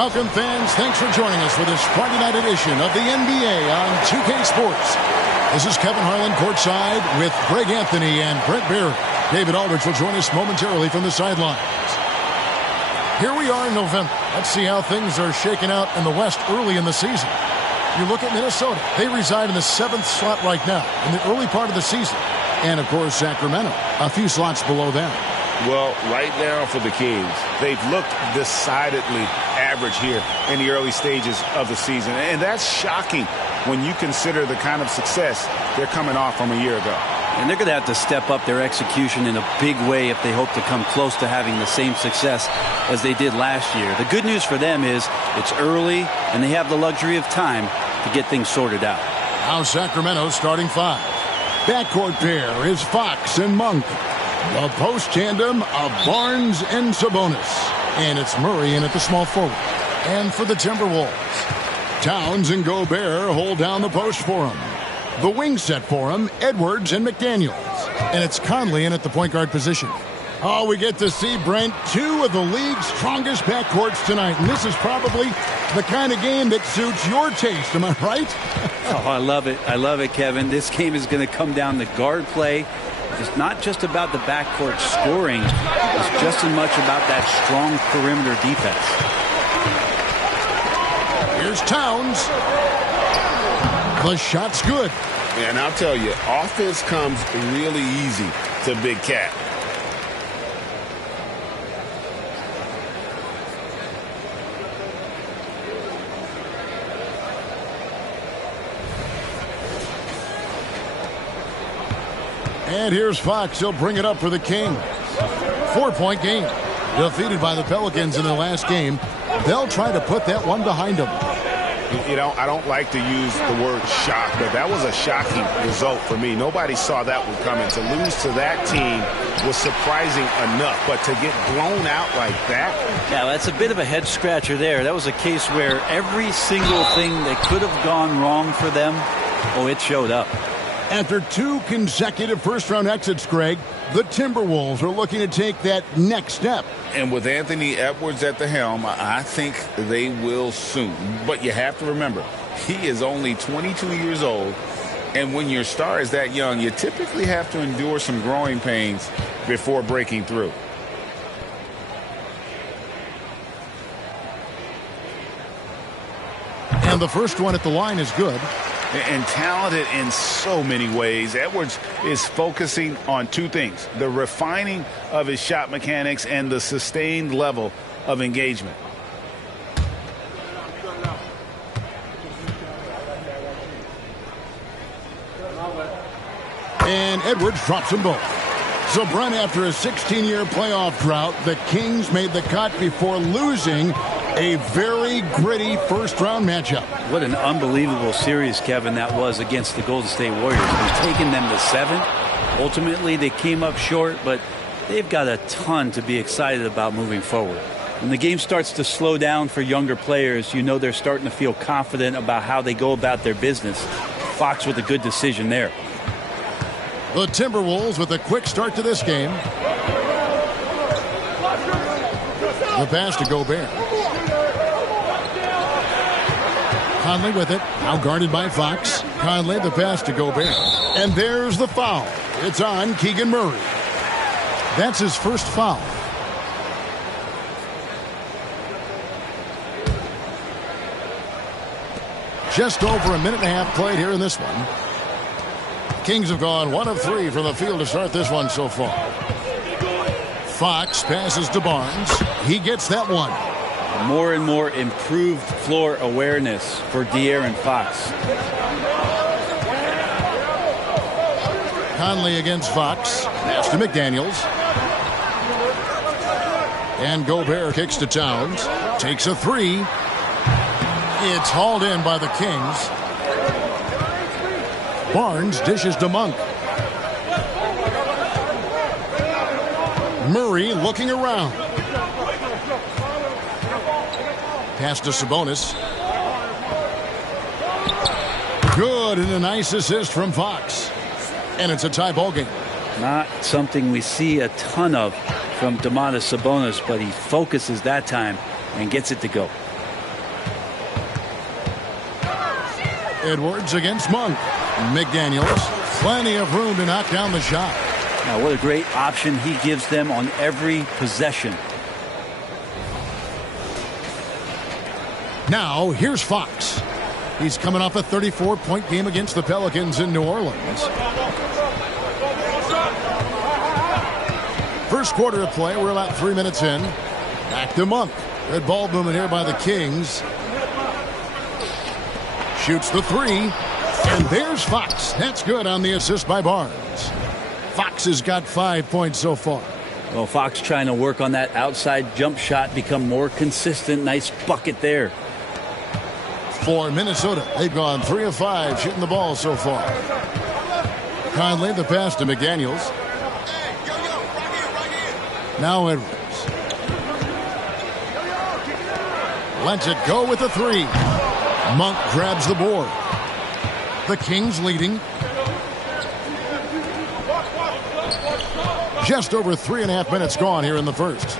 Welcome, fans. Thanks for joining us for this Friday night edition of the NBA on 2K Sports. This is Kevin Harlan courtside with Greg Anthony and Brent Barry. David Aldridge will join us momentarily from the sidelines. Here we are in November. Let's see how things are shaking out in the West early in the season. You look at Minnesota. They reside in the 7th slot right now in the early part of the season. And, of course, Sacramento, a few slots below them. Well, right now for the Kings, they've looked decidedly average here in the early stages of the season. And that's shocking when you consider the kind of success they're coming off from a year ago. And they're going to have to step up their execution in a big way if they hope to come close to having the same success as they did last year. The good news for them is it's early and they have the luxury of time to get things sorted out. Now Sacramento starting 5. Backcourt pair is Fox and Monk. The post tandem of Barnes and Sabonis. And it's Murray in at the small forward. And for the Timberwolves, Towns and Gobert hold down the post for him. The wing set for him, Edwards and McDaniels. And it's Conley in at the point guard position. Oh, we get to see, Brent, 2 of the league's strongest backcourts tonight. And this is probably the kind of game that suits your taste. Am I right? Oh, I love it. I love it, Kevin. This game is going to come down to guard play. It's not just about the backcourt scoring. It's just as much about that strong perimeter defense. Here's Towns. The shot's good. And I'll tell you, offense comes really easy to Big Cat. And here's Fox. He'll bring it up for the Kings. 4-point game. Defeated by the Pelicans in their last game. They'll try to put that one behind them. You know, I don't like to use the word shock, but that was a shocking result for me. Nobody saw that one coming. To lose to that team was surprising enough, but to get blown out like that? Yeah, that's a bit of a head scratcher there. That was a case where every single thing that could have gone wrong for them, it showed up. After 2 consecutive first-round exits, Greg, the Timberwolves are looking to take that next step. And with Anthony Edwards at the helm, I think they will soon. But you have to remember, he is only 22 years old. And when your star is that young, you typically have to endure some growing pains before breaking through. And the first one at the line is good. And talented in so many ways. Edwards is focusing on 2 things: the refining of his shot mechanics and the sustained level of engagement. And Edwards drops them both. So, Brent, after a 16-year playoff drought, the Kings made the cut before losing a very gritty first-round matchup. What an unbelievable series, Kevin, that was against the Golden State Warriors. We've taken them to 7. Ultimately, they came up short, but they've got a ton to be excited about moving forward. When the game starts to slow down for younger players, you know they're starting to feel confident about how they go about their business. Fox with a good decision there. The Timberwolves with a quick start to this game. The pass to Gobert. Conley with it. Now guarded by Fox. Conley, the pass to Gobert. And there's the foul. It's on Keegan Murray. That's his first foul. Just over a minute and a half played here in this one. Kings have gone 1 of 3 from the field to start this one so far. Fox passes to Barnes. He gets that one. More and more improved floor awareness for De'Aaron Fox. Conley against Fox. Pass to McDaniels. And Gobert kicks to Towns. Takes a 3. It's hauled in by the Kings. Barnes dishes to Monk. Murray looking around. Pass to Sabonis. Good, and a nice assist from Fox. And it's a tie ball game. Not something we see a ton of from Domantas Sabonis, but he focuses that time and gets it to go. Edwards against Monk. McDaniels, plenty of room to knock down the shot. Now, what a great option he gives them on every possession. Now, here's Fox. He's coming off a 34-point game against the Pelicans in New Orleans. First quarter of play, we're about 3 minutes in. Back to Monk. Good ball movement here by the Kings. Shoots the three. And there's Fox. That's good on the assist by Barnes. Fox has got 5 points so far. Well, Fox trying to work on that outside jump shot, become more consistent. Nice bucket there. For Minnesota, they've gone 3 of 5 shooting the ball so far. Conley, the pass to McDaniels. Now Edwards. Lets it go with the three. Monk grabs the board. The Kings leading. Just over 3.5 minutes gone here in the first.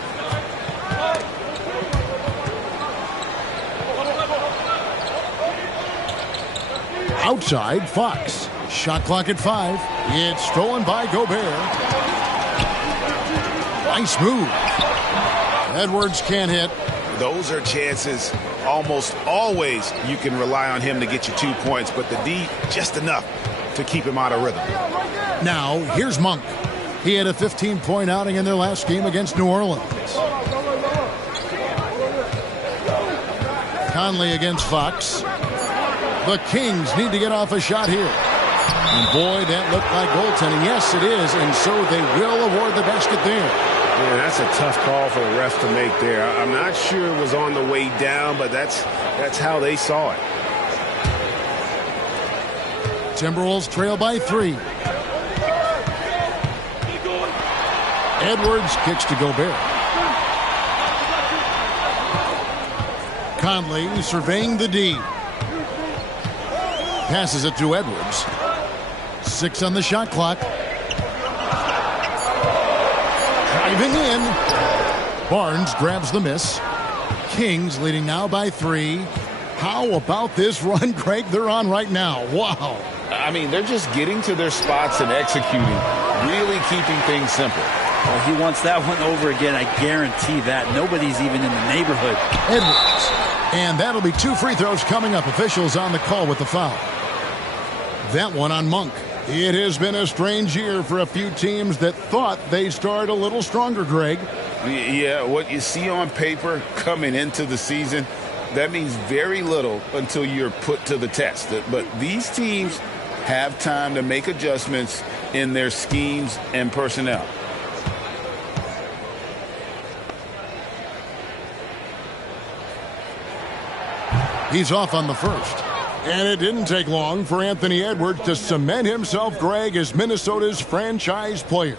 Outside, Fox. Shot clock at 5. It's stolen by Gobert. Nice move. Edwards can't hit. Those are chances almost always you can rely on him to get you 2 points, but the D just enough to keep him out of rhythm. Now, here's Monk. He had a 15-point outing in their last game against New Orleans. Conley against Fox. The Kings need to get off a shot here. And boy, that looked like goaltending. Yes, it is, and so they will award the basket there. Yeah, that's a tough call for the ref to make there. I'm not sure it was on the way down, but that's how they saw it. Timberwolves trail by 3. Edwards kicks to Gobert. Conley surveying the D. Passes it to Edwards. 6 on the shot clock. Driving in. Barnes grabs the miss. Kings leading now by 3. How about this run, Greg, they're on right now? Wow. I mean, they're just getting to their spots and executing, really keeping things simple. Well, he wants that one over again. I guarantee that. Nobody's even in the neighborhood. Edwards. And that'll be 2 free throws coming up. Officials on the call with the foul. That one on Monk. It has been a strange year for a few teams that thought they'd start a little stronger, Greg. Yeah, what you see on paper coming into the season, that means very little until you're put to the test. But these teams have time to make adjustments in their schemes and personnel. He's off on the first. And it didn't take long for Anthony Edwards to cement himself, Greg, as Minnesota's franchise player.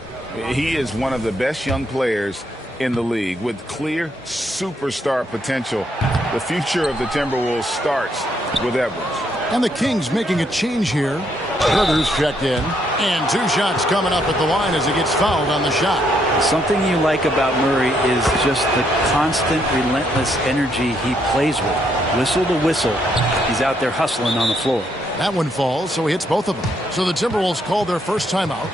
He is one of the best young players in the league with clear superstar potential. The future of the Timberwolves starts with Edwards. And the Kings making a change here. Brothers checked in. And 2 shots coming up at the line as he gets fouled on the shot. Something you like about Murray is just the constant, relentless energy he plays with. Whistle to whistle, he's out there hustling on the floor. That one falls, so he hits both of them. So the Timberwolves call their first timeout.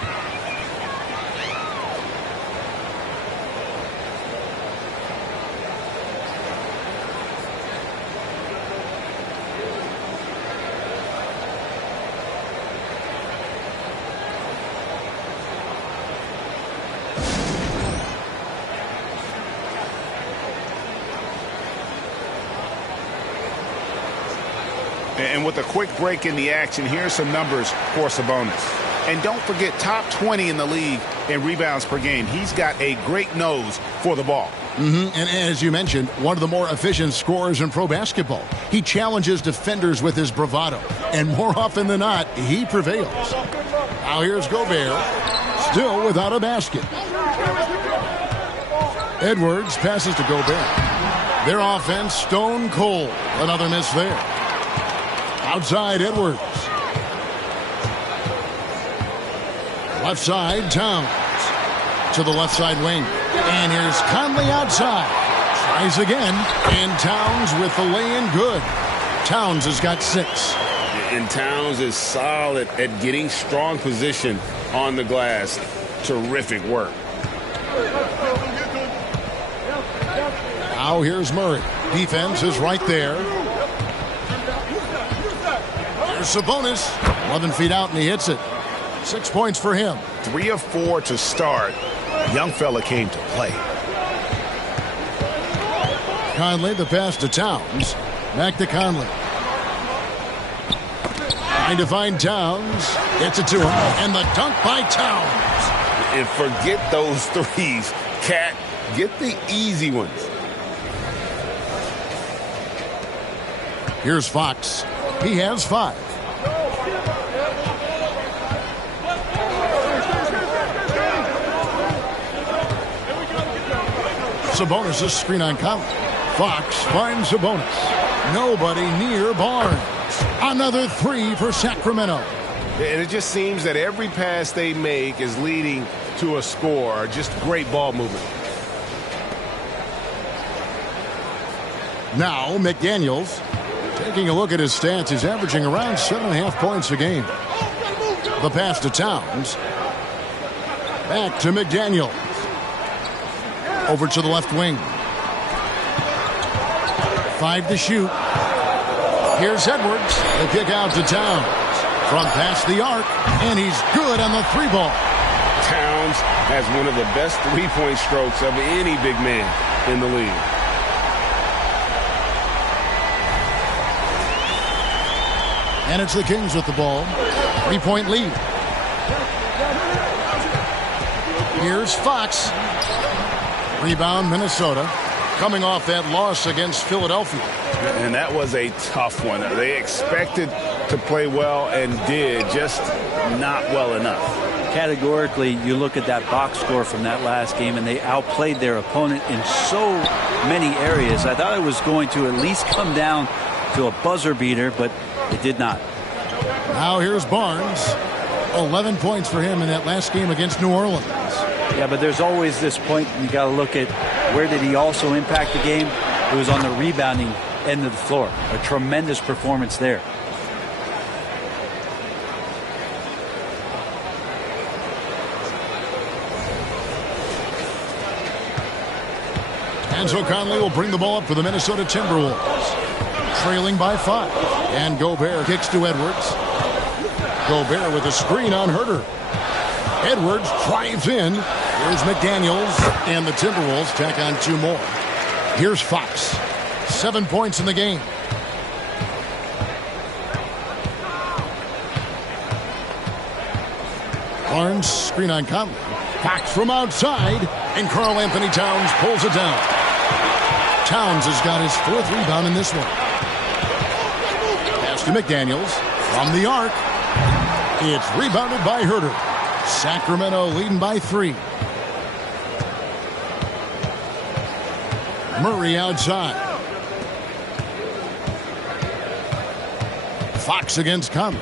And with a quick break in the action, here's some numbers for Sabonis. And don't forget, top 20 in the league in rebounds per game. He's got a great nose for the ball. And as you mentioned, one of the more efficient scorers in pro basketball. He challenges defenders with his bravado. And more often than not, he prevails. Now here's Gobert, still without a basket. Edwards passes to Gobert. Their offense stone cold. Another miss there. Outside, Edwards. Left side, Towns. To the left side wing. And here's Conley outside. Tries again. And Towns with the lay-in good. Towns has got 6. And Towns is solid at getting strong position on the glass. Terrific work. Now here's Murray. Defense is right there. There's Sabonis. 11 feet out, and he hits it. 6 points for him. 3 of 4 to start. Young fella came to play. Conley, the pass to Towns. Back to Conley. Trying to find Towns. Gets it to him. And the dunk by Towns. And forget those threes. Cat, get the easy ones. Here's Fox. He has 5. Sabonis' screen on Conley. Fox finds Sabonis. Nobody near Barnes. Another 3 for Sacramento. And it just seems that every pass they make is leading to a score. Just great ball movement. Now McDaniels. Taking a look at his stats, he's averaging around 7.5 points a game. The pass to Towns. Back to McDaniels. Over to the left wing. 5 to shoot. Here's Edwards. The kick out to Towns. From past the arc, and he's good on the 3-ball. Towns has one of the best three-point strokes of any big man in the league. And it's the Kings with the ball. 3-point lead. Here's Fox. Rebound, Minnesota. Coming off that loss against Philadelphia. And that was a tough one. They expected to play well and did, just not well enough. Categorically, you look at that box score from that last game, and they outplayed their opponent in so many areas. I thought it was going to at least come down to a buzzer beater, but it did not. Now here's Barnes. 11 points for him in that last game against New Orleans. Yeah, but there's always this point you got to look at where did he also impact the game. It was on the rebounding end of the floor. A tremendous performance there. And so Conley will bring the ball up for the Minnesota Timberwolves. Trailing by 5. And Gobert kicks to Edwards. Gobert with a screen on Herter. Edwards drives in. Here's McDaniels. And the Timberwolves tack on 2 more. Here's Fox. 7 points in the game. Barnes, screen on Conley. Fox from outside. And Karl Anthony Towns pulls it down. Towns has got his 4th rebound in this one. Pass to McDaniels. From the arc. It's rebounded by Herter. Sacramento leading by 3. Murray outside. Fox against Conley.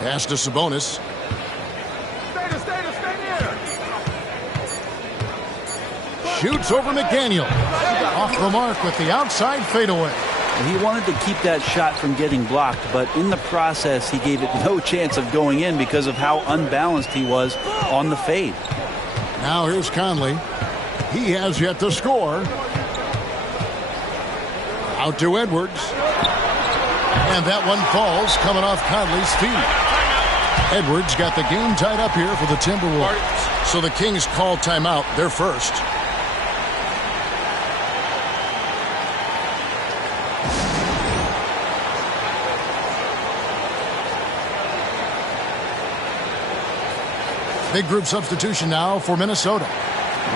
Pass to Sabonis. Shoots over McDaniel. Off the mark with the outside fadeaway. He wanted to keep that shot from getting blocked, but in the process, he gave it no chance of going in because of how unbalanced he was on the fade. Now here's Conley. He has yet to score. Out to Edwards. And that one falls coming off Conley's feet. Edwards got the game tied up here for the Timberwolves. So the Kings call timeout, their first. Big group substitution now for Minnesota.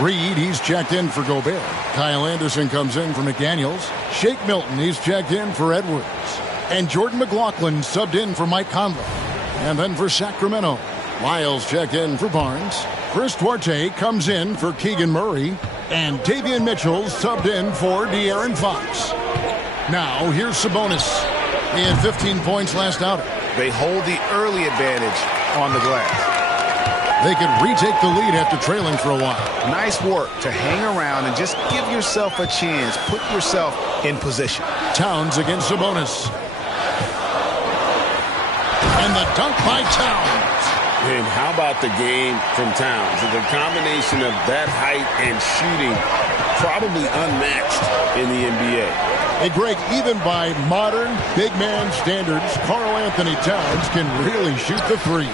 Reed, he's checked in for Gobert. Kyle Anderson comes in for McDaniels. Shake Milton, he's checked in for Edwards. And Jordan McLaughlin subbed in for Mike Conley. And then for Sacramento, Miles checked in for Barnes. Chris Duarte comes in for Keegan Murray. And Davion Mitchell subbed in for De'Aaron Fox. Now here's Sabonis. He had 15 points last outing. They hold the early advantage on the glass. They could retake the lead after trailing for a while. Nice work to hang around and just give yourself a chance. Put yourself in position. Towns against Sabonis. And the dunk by Towns. And how about the game from Towns? The combination of that height and shooting, probably unmatched in the NBA. Hey, Greg, even by modern big man standards, Karl Anthony Towns can really shoot the three.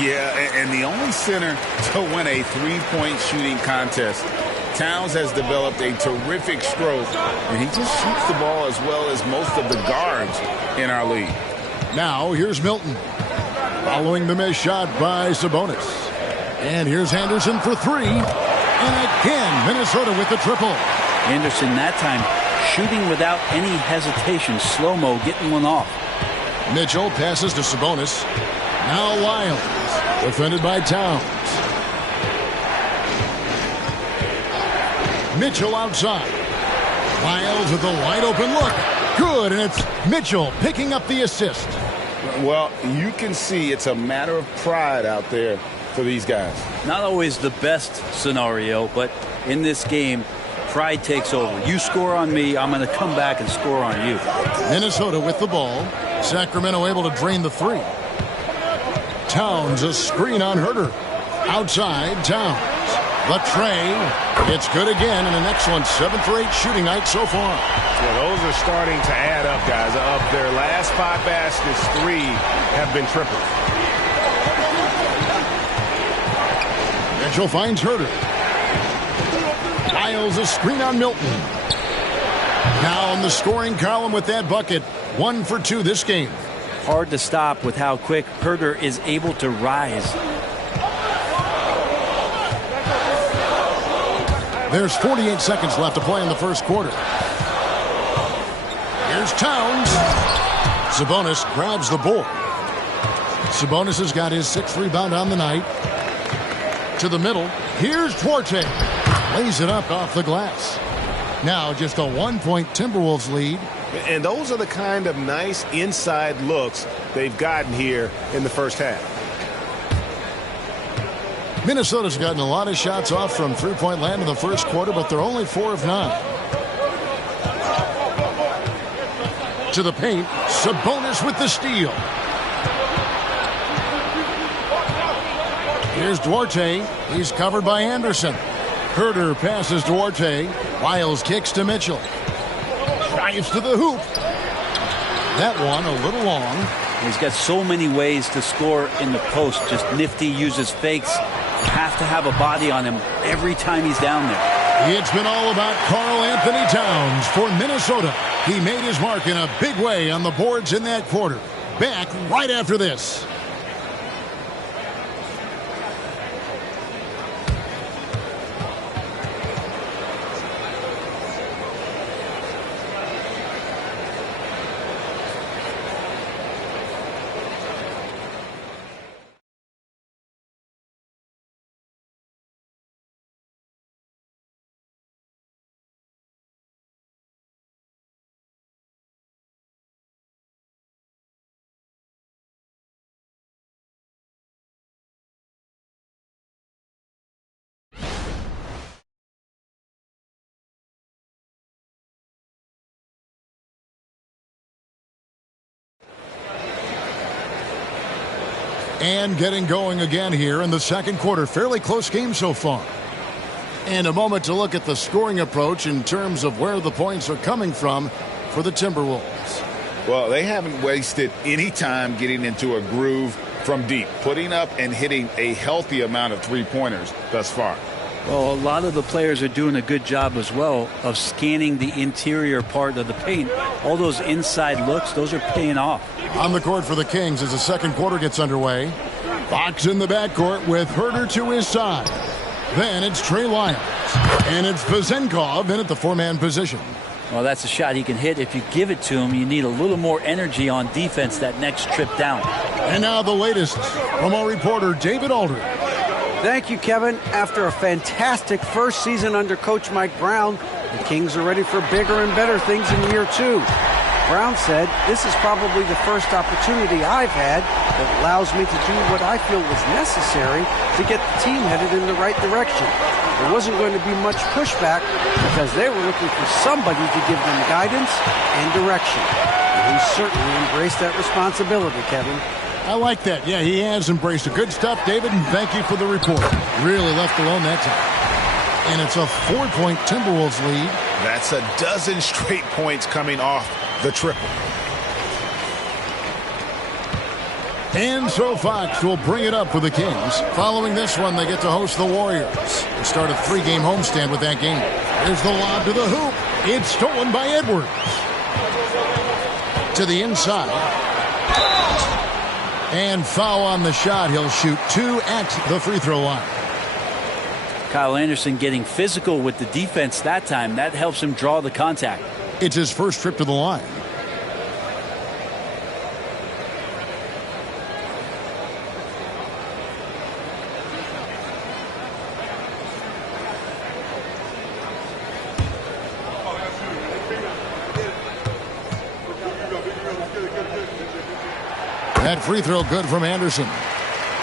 Yeah, and the only center to win a three-point shooting contest. Towns has developed a terrific stroke, and he just shoots the ball as well as most of the guards in our league. Now, here's Milton. Following the missed shot by Sabonis. And here's Anderson for three. And again, Minnesota with the triple. Anderson that time shooting without any hesitation. Slow-mo getting one off. Mitchell passes to Sabonis. Now Lyles. Defended by Towns. Mitchell outside. Lyles with a wide open look. Good, and it's Mitchell picking up the assist. Well, you can see it's a matter of pride out there for these guys. Not always the best scenario, but in this game, pride takes over. You score on me, I'm going to come back and score on you. Minnesota with the ball. Sacramento able to drain the three. Towns, a screen on Herter. Outside, Towns. The tray. It's good again, and an excellent 7 for 8 shooting night so far. Well, those are starting to add up, guys. Of their last 5 baskets, 3 have been triples. Mitchell finds Herter. Lyles a screen on Milton. Now in the scoring column with that bucket. 1 for 2 this game. Hard to stop with how quick Herter is able to rise. There's 48 seconds left to play in the first quarter. Here's Towns. Sabonis grabs the board. Sabonis has got his 6th rebound on the night. To the middle. Here's Duarte. Lays it up off the glass. Now just a 1-point Timberwolves lead. And those are the kind of nice inside looks they've gotten here in the first half. Minnesota's gotten a lot of shots off from three-point land in the first quarter, but they're only 4 of 9. To the paint, Sabonis with the steal. Here's Duarte. He's covered by Anderson. Herter passes Duarte. Lyles kicks to Mitchell. Drives to the hoop. That one a little long. He's got so many ways to score in the post. Just nifty, uses fakes. You have to have a body on him every time he's down there. It's been all about Karl Anthony Towns for Minnesota. He made his mark in a big way on the boards in that quarter. Back right after this. And getting going again here in the second quarter. Fairly close game so far. And a moment to look at the scoring approach in terms of where the points are coming from for the Timberwolves. Well, they haven't wasted any time getting into a groove from deep, putting up and hitting a healthy amount of three-pointers thus far. Well, a lot of the players are doing a good job as well of scanning the interior part of the paint. All those inside looks, those are paying off. On the court for the Kings as the second quarter gets underway. Fox in the backcourt with Herter to his side. Then it's Trey Lyles. And it's Vezenkov in at the 4-man position. Well, that's a shot he can hit. If you give it to him, you need a little more energy on defense that next trip down. And now the latest from our reporter, David Aldridge. Thank you, Kevin. After a fantastic first season under Coach Mike Brown, the Kings are ready for bigger and better things in year 2. Brown said, "This is probably the first opportunity I've had that allows me to do what I feel was necessary to get the team headed in the right direction." There wasn't going to be much pushback because they were looking for somebody to give them guidance and direction. And he certainly embraced that responsibility, Kevin. I like that. Yeah, he has embraced it. Good stuff, David, and thank you for the report. Really left alone that time. And it's a 4-point Timberwolves lead. That's a dozen straight points coming off the triple. And so Fox will bring it up for the Kings. Following this one, they get to host the Warriors. They start a 3-game homestand with that game. Here's the lob to the hoop. It's stolen by Edwards. To the inside. And foul on the shot. He'll shoot 2 at the free throw line. Kyle Anderson getting physical with the defense that time. That helps him draw the contact. It's his first trip to the line. That free throw good from Anderson.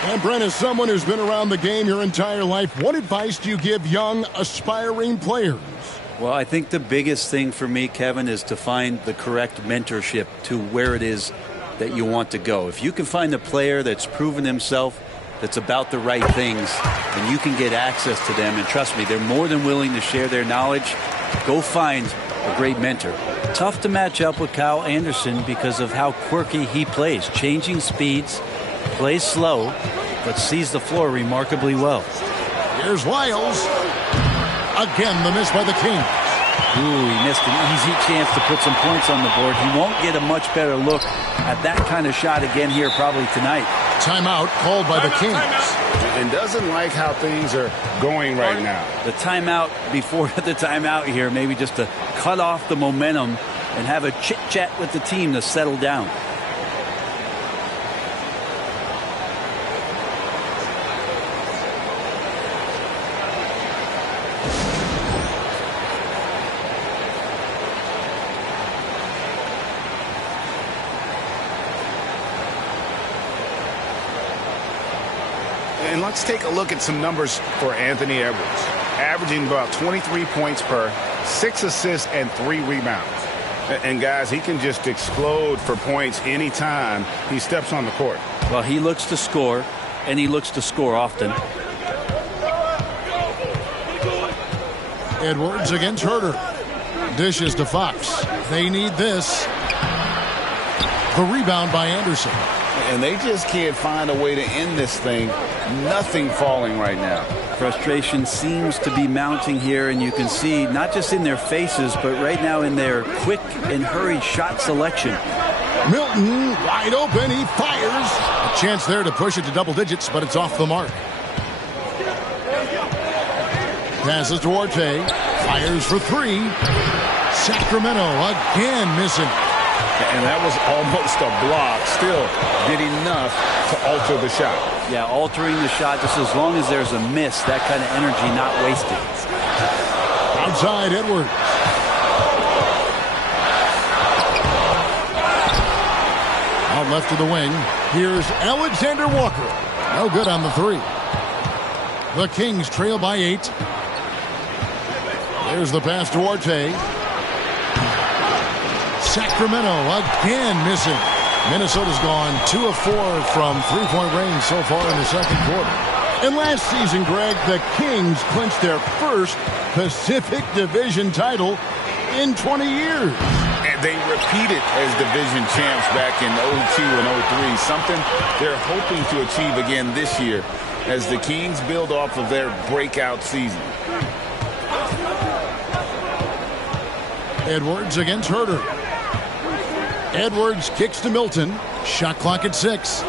And Brent, as someone who's been around the game your entire life, what advice do you give young, aspiring players? Well, I think the biggest thing for me, Kevin, is to find the correct mentorship to where it is that you want to go. If you can find a player that's proven himself, that's about the right things, and you can get access to them, and trust me, they're more than willing to share their knowledge, go find a great mentor. Tough to match up with Kyle Anderson because of how quirky he plays. Changing speeds, plays slow, but sees the floor remarkably well. Here's Lyles. Again, the miss by the Kings. Ooh, he missed an easy chance to put some points on the board. He won't get a much better look at that kind of shot again here probably tonight. Timeout called by the Kings. And doesn't like how things are going right now. The timeout before the timeout here, maybe just to cut off the momentum and have a chit-chat with the team to settle down. And let's take a look at some numbers for Anthony Edwards. Averaging about 23 points per, 6 assists, and 3 rebounds. And guys, he can just explode for points anytime he steps on the court. Well, he looks to score, and he looks to score often. Edwards against Herter. Dishes to Fox. They need this. The rebound by Anderson. And they just can't find a way to end this thing. Nothing falling right now. Frustration seems to be mounting here, and you can see not just in their faces, but right now in their quick and hurried shot selection. Milton wide open. He fires. A chance there to push it to double digits, but it's off the mark. Passes to Duarte. Fires for 3. Sacramento again missing. And that was almost a block. Still did enough to alter the shot. Yeah, altering the shot just as long as there's a miss. That kind of energy not wasted. Outside Edwards. Out left to the wing. Here's Alexander Walker. No good on the 3. The Kings trail by 8. There's the pass to Duarte. Sacramento again missing. Minnesota's gone 2 of 4 from 3-point range so far in the second quarter. And last season, Greg, the Kings clinched their first Pacific Division title in 20 years. And they repeated as division champs back in 02 and 03, something they're hoping to achieve again this year as the Kings build off of their breakout season. Edwards against Herter. Edwards kicks to Milton. Shot clock at 6.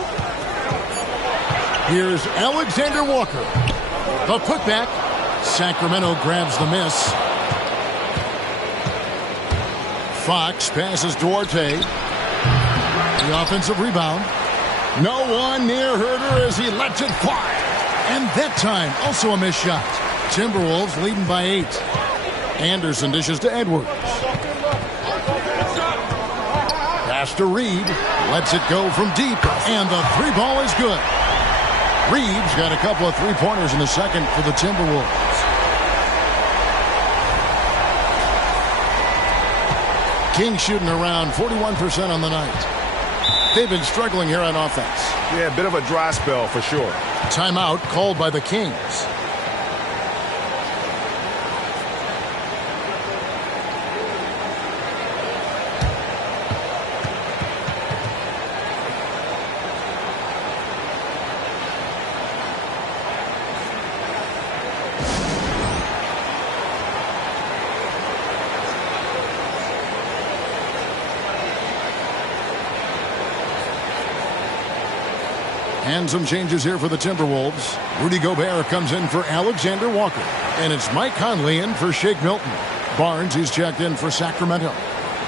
Here's Alexander Walker. The putback. Sacramento grabs the miss. Fox passes Duarte. The offensive rebound. No one near Herter as he lets it fly. And that time, also a missed shot. Timberwolves leading by 8. Anderson dishes to Edwards. Pass to Reed. Lets it go from deep. And the 3 ball is good. Reed's got a couple of 3-pointers in the second for the Timberwolves. Kings shooting around 41% on the night. They've been struggling here on offense. Yeah, a bit of a dry spell for sure. Timeout called by the Kings. And some changes here for the Timberwolves. Rudy Gobert comes in for Alexander Walker. And it's Mike Conley in for Shake Milton. Barnes, he's checked in for Sacramento.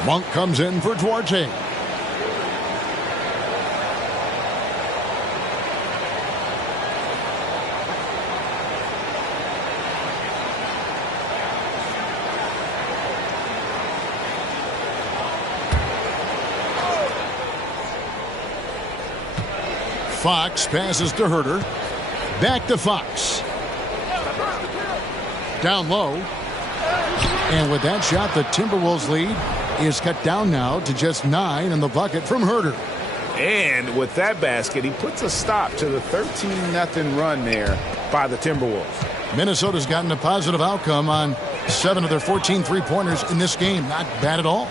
Monk comes in for Duarte. Fox passes to Herter. Back to Fox. Down low. And with that shot, the Timberwolves lead is cut down now to just 9 in the bucket from Herter. And with that basket, he puts a stop to the 13-0 run there by the Timberwolves. Minnesota's gotten a positive outcome on 7 of their 14 three-pointers in this game. Not bad at all.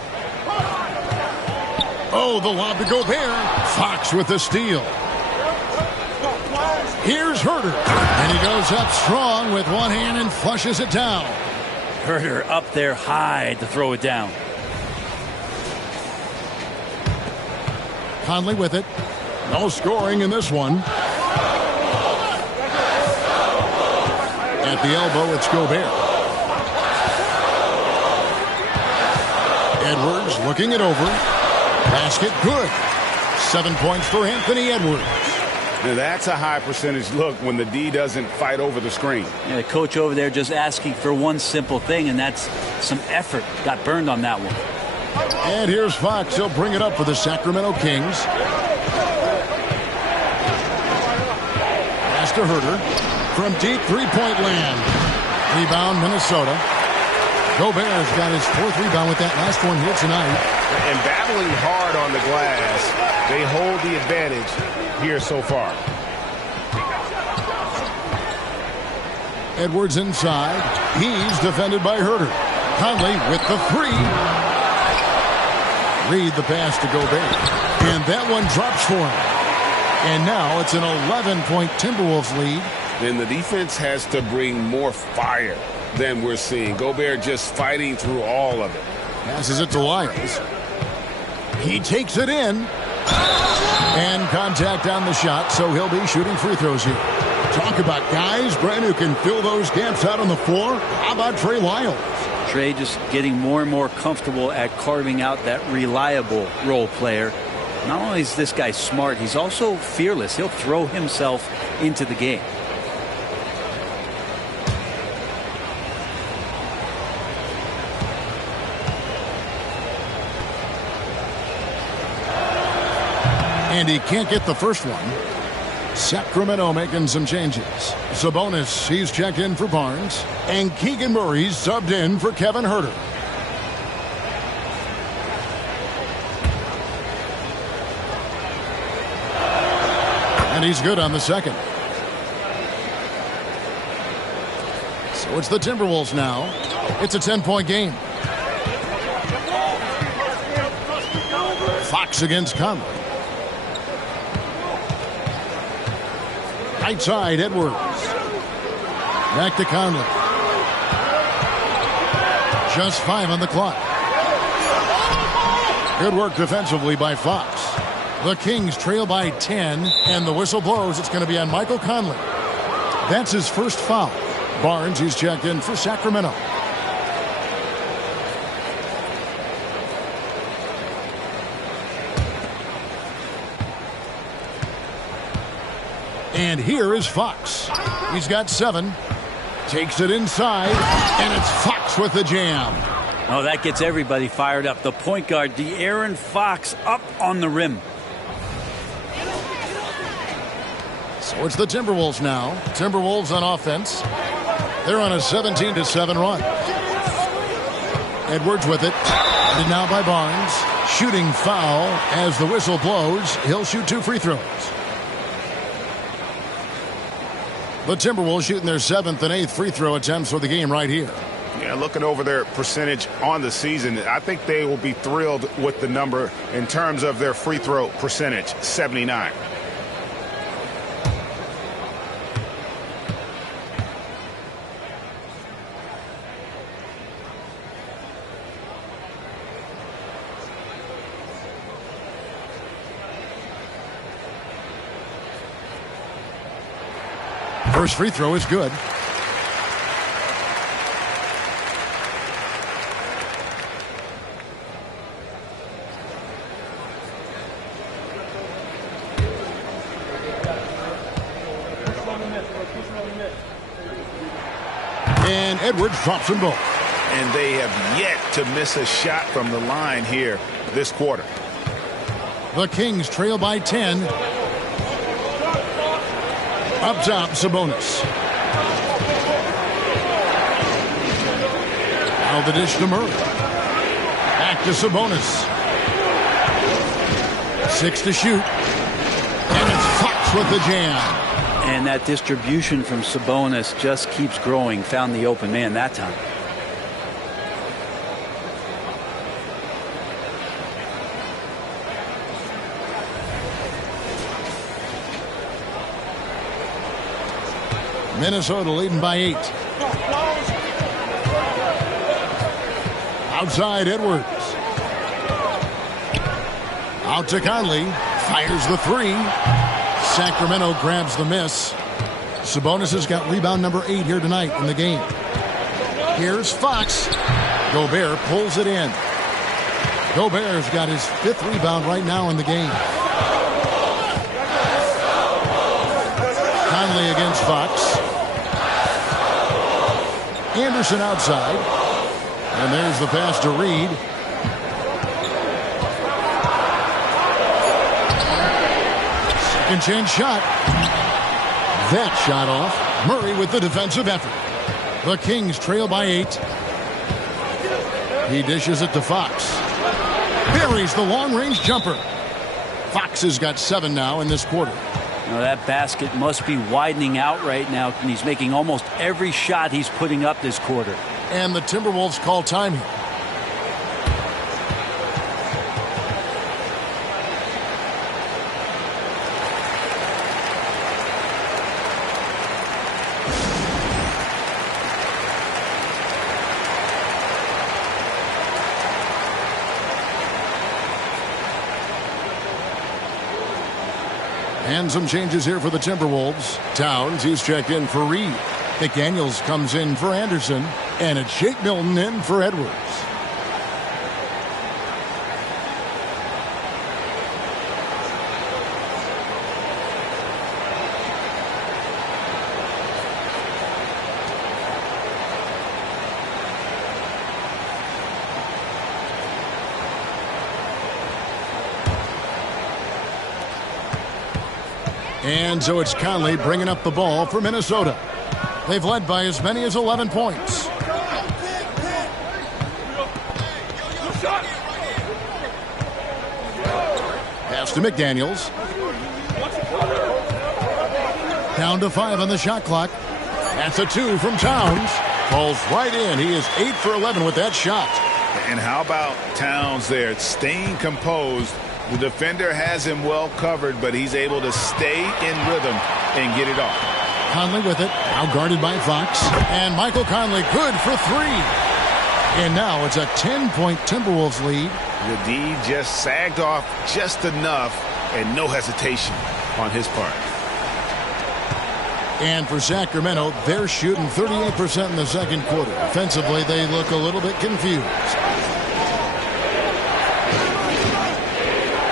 Oh, the lob to Gobert. Fox with the steal. Here's Herter. And he goes up strong with one hand and flushes it down. Herter up there high to throw it down. Conley with it. No scoring in this one. At the elbow, it's Gobert. Edwards looking it over. Basket good. 7 points for Anthony Edwards. Now that's a high percentage look when the D doesn't fight over the screen. Yeah, the coach over there just asking for one simple thing, and that's some effort. Got burned on that one. And here's Fox. He'll bring it up for the Sacramento Kings. Pass to Herter. From deep three-point land. Rebound, Minnesota. Gobert's got his 4th rebound with that last one here tonight. And battling hard on the glass, they hold the advantage here so far. Edwards inside. He's defended by Herter. Conley with the 3. Reed the pass to Gobert. And that one drops for him. And now it's an 11-point Timberwolves lead. And the defense has to bring more fire than we're seeing. Gobert just fighting through all of it. Passes it to Lyles. He takes it in. And contact on the shot, so he'll be shooting free throws here. Talk about guys, Brent, who can fill those gaps out on the floor. How about Trey Lyles? Trey just getting more and more comfortable at carving out that reliable role player. Not only is this guy smart, he's also fearless. He'll throw himself into the game. And he can't get the first one. Sacramento making some changes. Sabonis, he's checked in for Barnes. And Keegan Murray's subbed in for Kevin Herter. And he's good on the second. So it's the Timberwolves now. It's a 10-point game. Fox against Conley. Right side, Edwards. Back to Conley. Just 5 on the clock. Good work defensively by Fox. The Kings trail by 10, and the whistle blows. It's going to be on Michael Conley. That's his first foul. Barnes, he's checked in for Sacramento. And here is Fox. He's got 7. Takes it inside, and it's Fox with the jam. Oh, that gets everybody fired up. The point guard, De'Aaron Fox, up on the rim. So it's the Timberwolves now. Timberwolves on offense. They're on a 17-7 run. Edwards with it. And now by Barnes. Shooting foul as the whistle blows. He'll shoot 2 free throws. The Timberwolves shooting their 7th and 8th free throw attempts for the game right here. Yeah, looking over their percentage on the season, I think they will be thrilled with the number in terms of their free throw percentage, 79. First free throw is good. And Edwards drops them both. And they have yet to miss a shot from the line here this quarter. The Kings trail by 10. Up top, Sabonis. Now the dish to Murray. Back to Sabonis. 6 to shoot. And it's Fox with the jam. And that distribution from Sabonis just keeps growing. Found the open man that time. Minnesota leading by 8. Outside Edwards. Out to Conley. Fires the 3. Sacramento grabs the miss. Sabonis has got rebound number 8 here tonight in the game. Here's Fox. Gobert pulls it in. Gobert's got his 5th rebound right now in the game. Conley against Fox. Anderson outside. And there's the pass to Reed. Second chance shot. That shot off. Murray with the defensive effort. The Kings trail by 8. He dishes it to Fox. Buries the long-range jumper. Fox has got 7 now in this quarter. Now that basket must be widening out right now, and he's making almost every shot he's putting up this quarter. And the Timberwolves call time here. And some changes here for the Timberwolves. Towns, he's checked in for Reed. McDaniels comes in for Anderson. And it's Shake Milton in for Edwards. And so it's Conley bringing up the ball for Minnesota. They've led by as many as 11 points. Pass to McDaniels. Down to 5 on the shot clock. That's a 2 from Towns. Falls right in. He is 8 for 11 with that shot. And how about Towns there, staying composed? The defender has him well covered, but he's able to stay in rhythm and get it off. Conley with it, now guarded by Fox. And Michael Conley good for 3. And now it's a 10-point Timberwolves lead. The D just sagged off just enough, and no hesitation on his part. And for Sacramento, they're shooting 38% in the second quarter. Offensively, they look a little bit confused.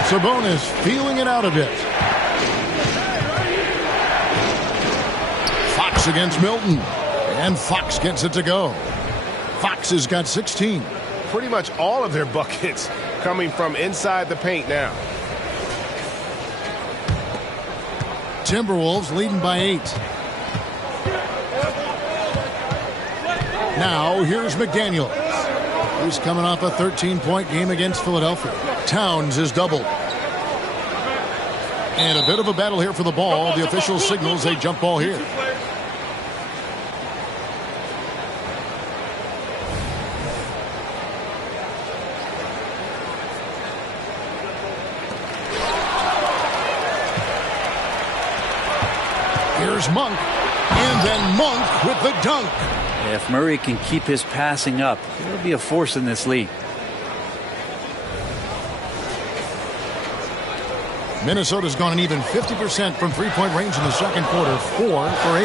Sabonis feeling it out a bit. Fox against Milton. And Fox gets it to go. Fox has got 16. Pretty much all of their buckets coming from inside the paint now. Timberwolves leading by 8. Now here's McDaniels. He's coming off a 13-point game against Philadelphia. Towns is doubled. And a bit of a battle here for the ball. The official signals a jump ball here. Here's Monk. And then Monk with the dunk. If Murray can keep his passing up, he'll be a force in this league. Minnesota's gone an even 50% from three-point range in the second quarter, 4 for 8.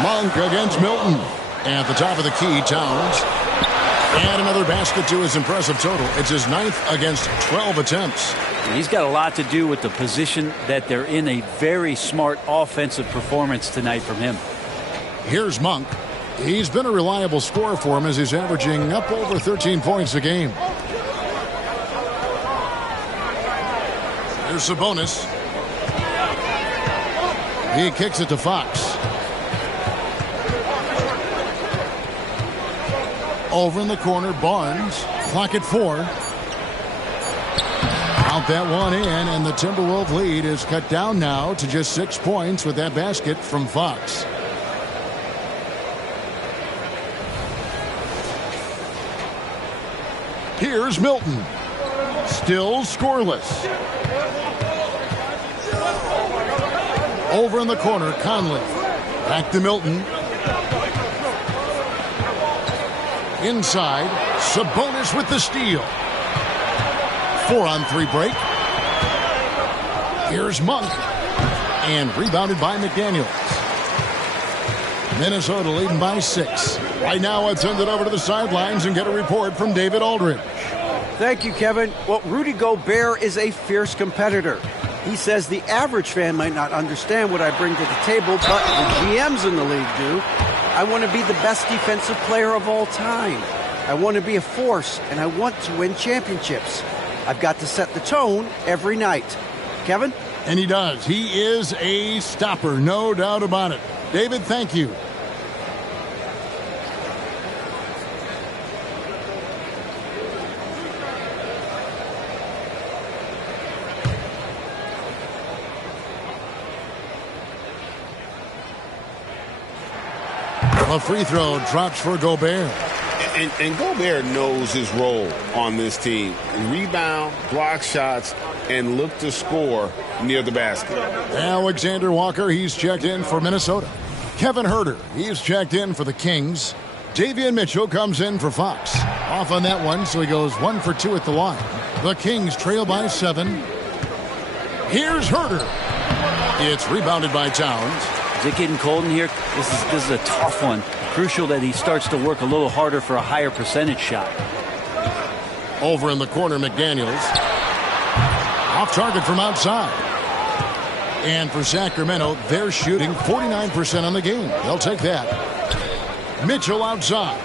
Monk against Milton. At the top of the key, Towns. And another basket to his impressive total. It's his 9th against 12 attempts. He's got a lot to do with the position that they're in. A very smart offensive performance tonight from him. Here's Monk. He's been a reliable scorer for him as he's averaging up over 13 points a game. Here's Sabonis. He kicks it to Fox. Over in the corner, Barnes. Clock at 4. Out that one in, and the Timberwolves lead is cut down now to just 6 points with that basket from Fox. Here's Milton. Still scoreless. Over in the corner, Conley. Back to Milton. Inside, Sabonis with the steal. 4-on-3 break. Here's Monk. And rebounded by McDaniels. Minnesota leading by 6. Right now, let's send it over to the sidelines and get a report from David Aldridge. Thank you, Kevin. Well, Rudy Gobert is a fierce competitor. He says the average fan might not understand what I bring to the table, but the GMs in the league do. I want to be the best defensive player of all time. I want to be a force, and I want to win championships. I've got to set the tone every night. Kevin? And he does. He is a stopper, no doubt about it. David, thank you. A free throw drops for Gobert. And Gobert knows his role on this team. Rebound, block shots, and look to score near the basket. Alexander Walker, he's checked in for Minnesota. Kevin Huerter, he's checked in for the Kings. Davion Mitchell comes in for Fox. Off on that one, so he goes 1 for 2 at the line. The Kings trail by 7. Here's Huerter. It's rebounded by Towns. Is it getting cold in here? This is a tough one. Crucial that he starts to work a little harder for a higher percentage shot. Over in the corner, McDaniels. Off target from outside. And for Sacramento, they're shooting 49% on the game. They'll take that. Mitchell outside.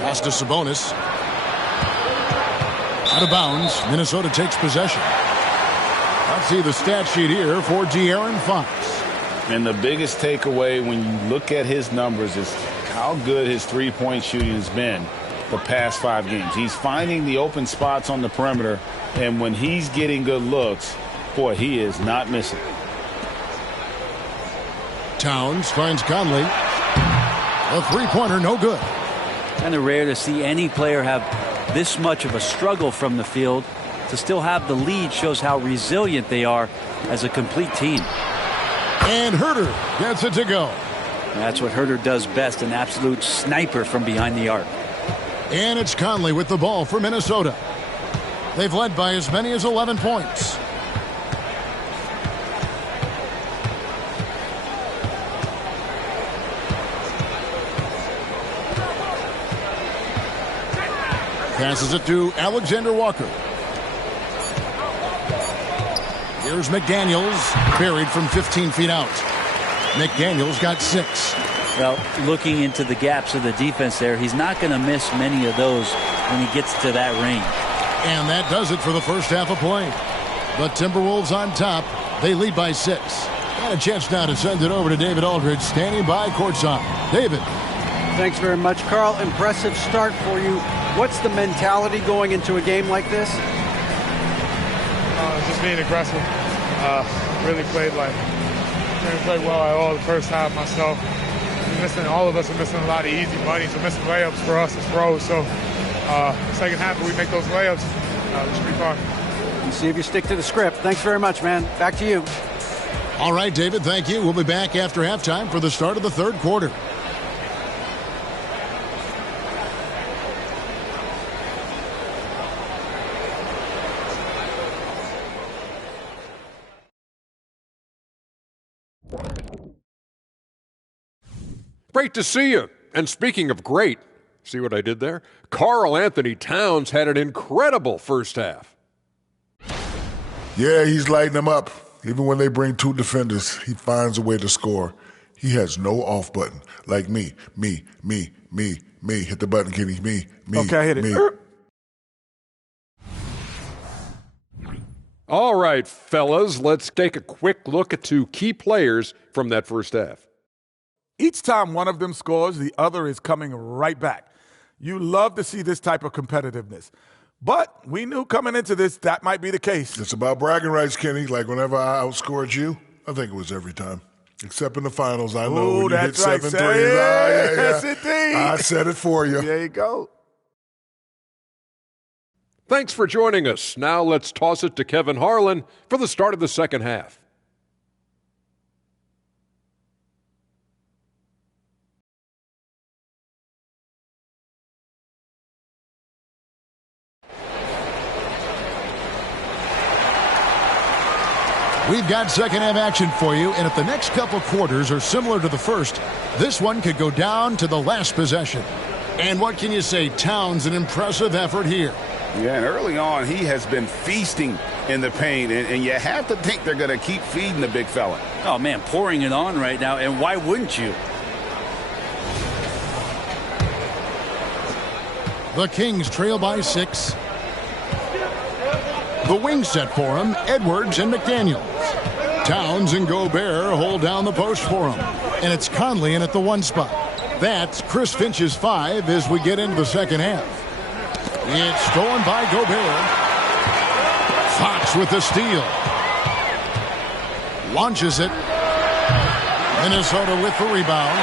Pass to Sabonis. Out of bounds. Minnesota takes possession. Let's see the stat sheet here for De'Aaron Fox. And the biggest takeaway when you look at his numbers is how good his three-point shooting has been the past 5 games. He's finding the open spots on the perimeter, and when he's getting good looks, boy, he is not missing. Towns finds Conley. A three-pointer, no good. Kind of rare to see any player have this much of a struggle from the field. To still have the lead shows how resilient they are as a complete team. And Huerter gets it to go. That's what Huerter does best, an absolute sniper from behind the arc. And it's Conley with the ball for Minnesota. They've led by as many as 11 points. Passes it to Alexander Walker. Here's McDaniels, buried from 15 feet out. McDaniels got 6. Well, looking into the gaps of the defense there, he's not going to miss many of those when he gets to that range. And that does it for the first half of play. The Timberwolves on top. They lead by 6. And a chance now to send it over to David Aldridge, standing by courtside. David. Thanks very much, Carl. Impressive start for you What's the mentality going into a game like this? Just being aggressive. Really played well at all the first half myself. All of us are missing a lot of easy money, so missing layups for us as pros. So second half, if we make those layups, we should be fine. See if you stick to the script. Thanks very much, man. Back to you. All right, David, thank you. We'll be back after halftime for the start of the third quarter. Great to see you. And speaking of great, see what I did there? Karl Anthony Towns had an incredible first half. Yeah, he's lighting them up. Even when they bring two defenders, he finds a way to score. He has no off button. Like me. Hit the button, Kenny. Me. Okay, hit it. Me. All right, fellas, let's take a quick look at two key players from that first half. Each time one of them scores, the other is coming right back. You love to see this type of competitiveness. But we knew coming into this that might be the case. It's about bragging rights, Kenny. Like whenever I outscored you, I think it was every time. Except in the finals, I know when you hit 7 threes. Yes, indeed. I said it for you. There you go. Thanks for joining us. Now let's toss it to Kevin Harlan for the start of the second half. We've got second half action for you, and if the next couple quarters are similar to the first, this one could go down to the last possession. And what can you say? Towns, an impressive effort here. Yeah, and early on, he has been feasting in the paint, and you have to think they're going to keep feeding the big fella. Oh, man, pouring it on right now, and why wouldn't you? The Kings trail by 6. The wing set for him, Edwards and McDaniels. Towns and Gobert hold down the post for him. And it's Conley in at the 1 spot. That's Chris Finch's 5 as we get into the second half. It's stolen by Gobert. Fox with the steal. Launches it. Minnesota with the rebound.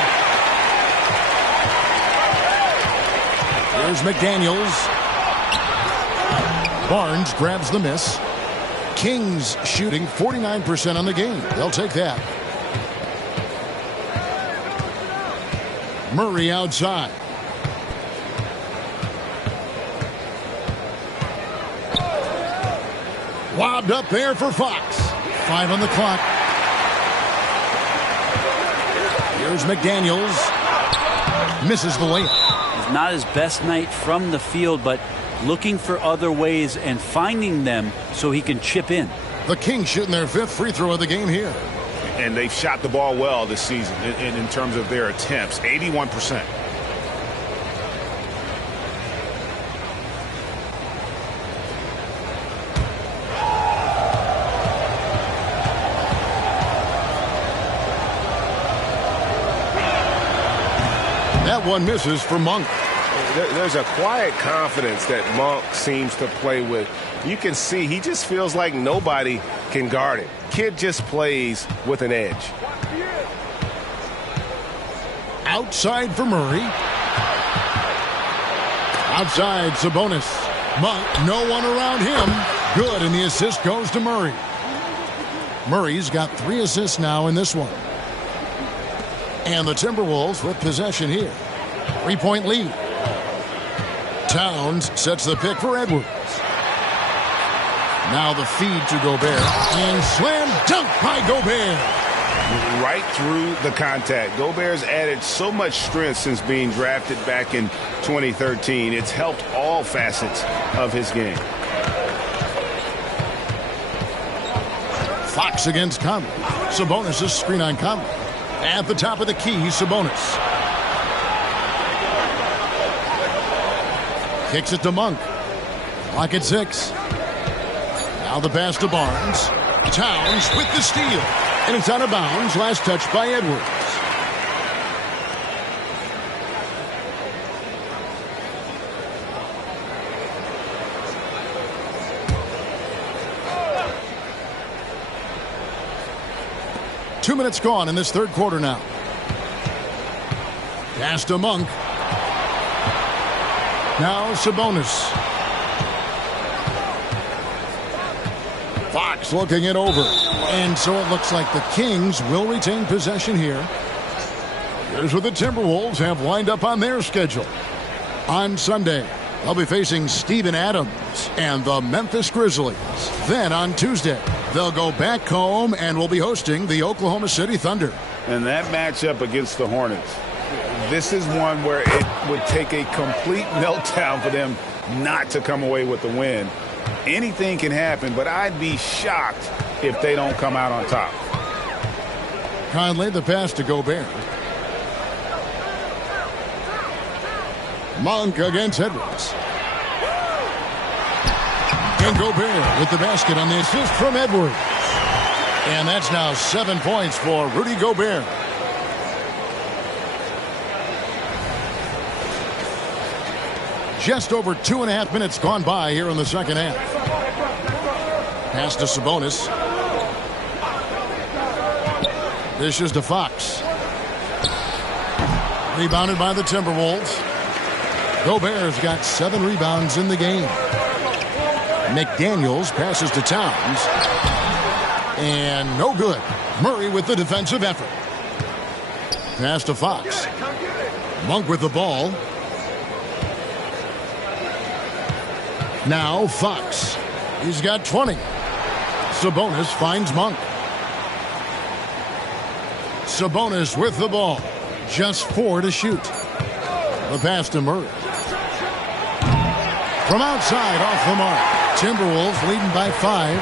Here's McDaniels. Barnes grabs the miss. Kings shooting 49% on the game. They'll take that. Murray outside. Lobbed up there for Fox. 5 on the clock. Here's McDaniels. Misses the layup. It's not his best night from the field, but looking for other ways and finding them so he can chip in. The Kings shooting their 5th free throw of the game here. And they've shot the ball well this season in terms of their attempts, 81%. That one misses for Monk. There's a quiet confidence that Monk seems to play with. You can see he just feels like nobody can guard him. Kid just plays with an edge. Outside for Murray. Outside, Sabonis. Monk, no one around him. Good, and the assist goes to Murray. Murray's got 3 assists now in this one. And the Timberwolves with possession here. 3-point lead. Towns sets the pick for Edwards. Now the feed to Gobert. And slam dunk by Gobert. Right through the contact. Gobert's added so much strength since being drafted back in 2013. It's helped all facets of his game. Fox against Conley. Sabonis' screen on Conley. At the top of the key, Sabonis. Kicks it to Monk. Clock at 6. Now the pass to Barnes. Towns with the steal. And it's out of bounds. Last touch by Edwards. 2 minutes gone in this third quarter now. Pass to Monk. Now Sabonis. Fox looking it over. And so it looks like the Kings will retain possession here. Here's what the Timberwolves have lined up on their schedule. On Sunday, they'll be facing Steven Adams and the Memphis Grizzlies. Then on Tuesday, they'll go back home and will be hosting the Oklahoma City Thunder. And that matchup against the Hornets, this is one where it would take a complete meltdown for them not to come away with the win. Anything can happen, but I'd be shocked if they don't come out on top. Conley, the pass to Gobert. Monk against Edwards. And Gobert with the basket on the assist from Edwards. And that's now 7 points for Rudy Gobert. Just over 2.5 minutes gone by here in the second half. Pass to Sabonis. Dishes to Fox. Rebounded by the Timberwolves. Gobert's got 7 rebounds in the game. McDaniels passes to Towns. And no good. Murray with the defensive effort. Pass to Fox. Monk with the ball. Now Fox. He's got 20. Sabonis finds Monk. Sabonis with the ball. Just 4 to shoot. The pass to Murray. From outside, off the mark. Timberwolves leading by 5.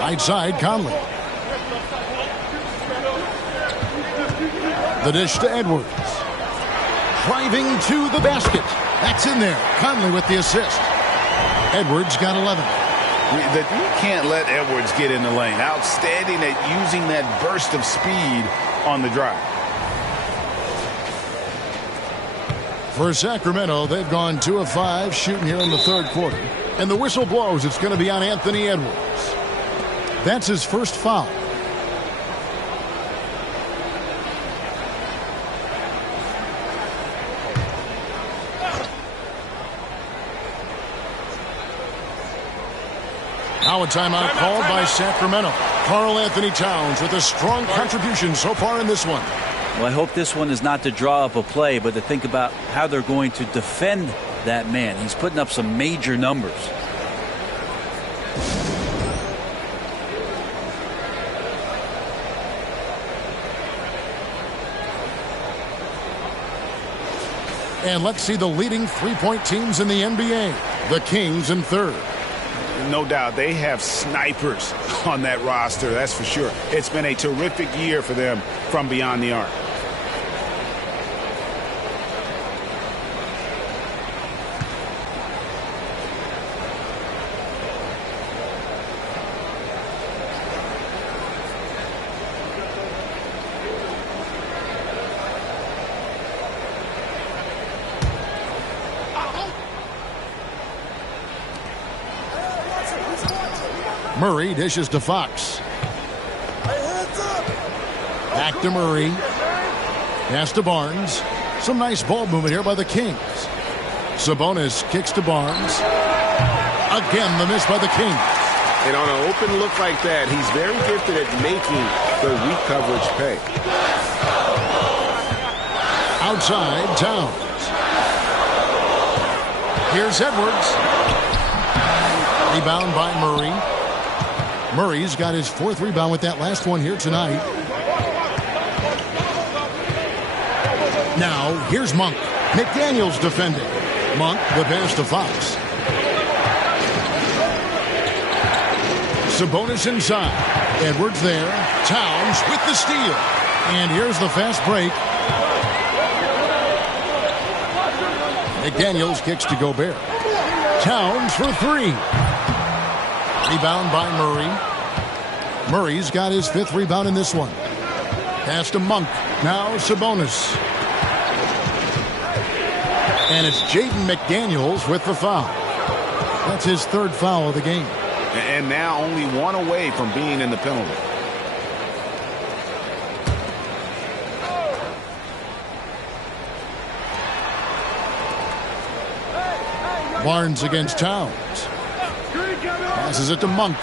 Right side, Conley. The dish to Edwards. Driving to the basket. That's in there. Conley with the assist. Edwards got 11. You can't let Edwards get in the lane. Outstanding at using that burst of speed on the drive. For Sacramento, they've gone 2 of 5 shooting here in the third quarter. And the whistle blows. It's going to be on Anthony Edwards. That's his first foul. Now a timeout called by Sacramento. Karl Anthony Towns with a strong contribution so far in this one. Well, I hope this one is not to draw up a play, but to think about how they're going to defend that man. He's putting up some major numbers. And let's see the leading three-point teams in the NBA. The Kings in third. No doubt they have snipers on that roster, that's for sure. It's been a terrific year for them from beyond the arc. Murray dishes to Fox. Back to Murray. Pass to Barnes. Some nice ball movement here by the Kings. Sabonis kicks to Barnes. Again, the miss by the Kings. And on an open look like that, he's very gifted at making the weak coverage pay. Outside, Towns. Here's Edwards. Rebound by Murray. Murray's got his 4th rebound with that last one here tonight. Now, here's Monk. McDaniels defending. Monk, the pass to Fox. Sabonis inside. Edwards there. Towns with the steal. And here's the fast break. McDaniels kicks to Gobert. Towns for 3. Rebound by Murray. Murray's got his 5th rebound in this one. Pass to Monk. Now Sabonis. And it's Jaden McDaniels with the foul. That's his 3rd foul of the game. And now only one away from being in the penalty. Barnes against Towns. Passes it to Monk.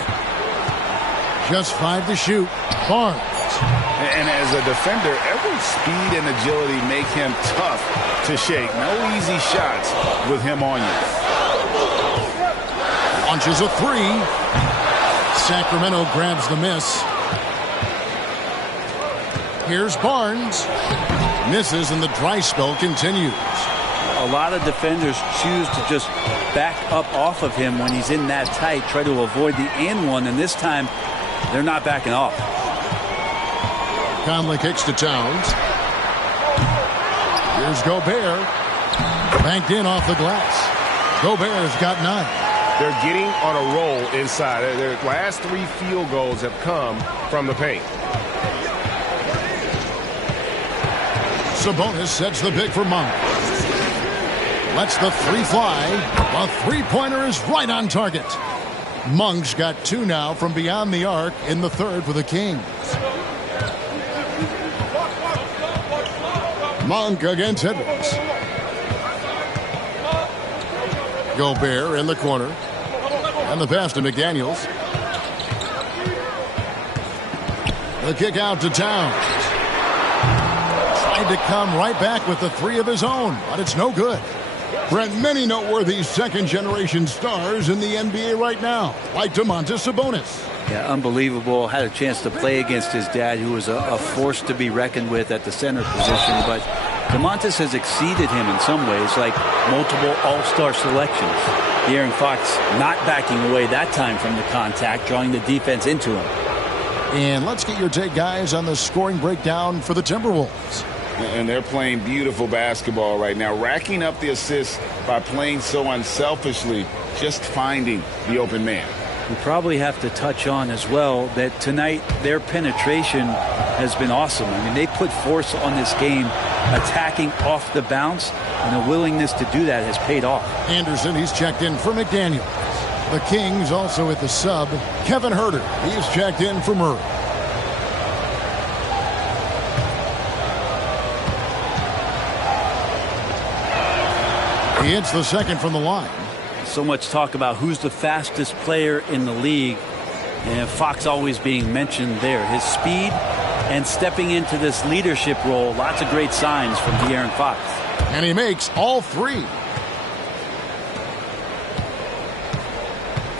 Just 5 to shoot. Barnes. And as a defender, Edwards' speed and agility make him tough to shake. No easy shots with him on you. Launches a 3. Sacramento grabs the miss. Here's Barnes. Misses, and the dry spell continues. A lot of defenders choose to just back up off of him when he's in that tight, try to avoid the and one, and this time they're not backing off. Conley kicks to Towns. Here's Gobert. Banked in off the glass. Gobert's got 9. They're getting on a roll inside. Their last 3 field goals have come from the paint. Sabonis sets the pick for Monk. Lets the 3 fly. The three-pointer is right on target. Monk's got 2 now from beyond the arc in the third for the Kings. Monk against Edwards. Gobert in the corner. And the pass to McDaniels. The kick out to Towns. Tried to come right back with the 3 of his own, but it's no good. Brent, many noteworthy second-generation stars in the NBA right now, like Domantas Sabonis. Yeah, unbelievable. Had a chance to play against his dad, who was a force to be reckoned with at the center position. But Domantas has exceeded him in some ways, like multiple all-star selections. De'Aaron Fox not backing away that time from the contact, drawing the defense into him. And let's get your take, guys, on the scoring breakdown for the Timberwolves. And they're playing beautiful basketball right now, racking up the assists by playing so unselfishly, just finding the open man. We probably have to touch on as well that tonight their penetration has been awesome. I mean, they put force on this game, attacking off the bounce, and the willingness to do that has paid off. Anderson, he's checked in for McDaniels. The Kings also at the sub. Kevin Huerter, he's checked in for Murray. He hits the second from the line. So much talk about who's the fastest player in the league, and Fox always being mentioned there. His speed and stepping into this leadership role, lots of great signs from De'Aaron Fox. And he makes all 3.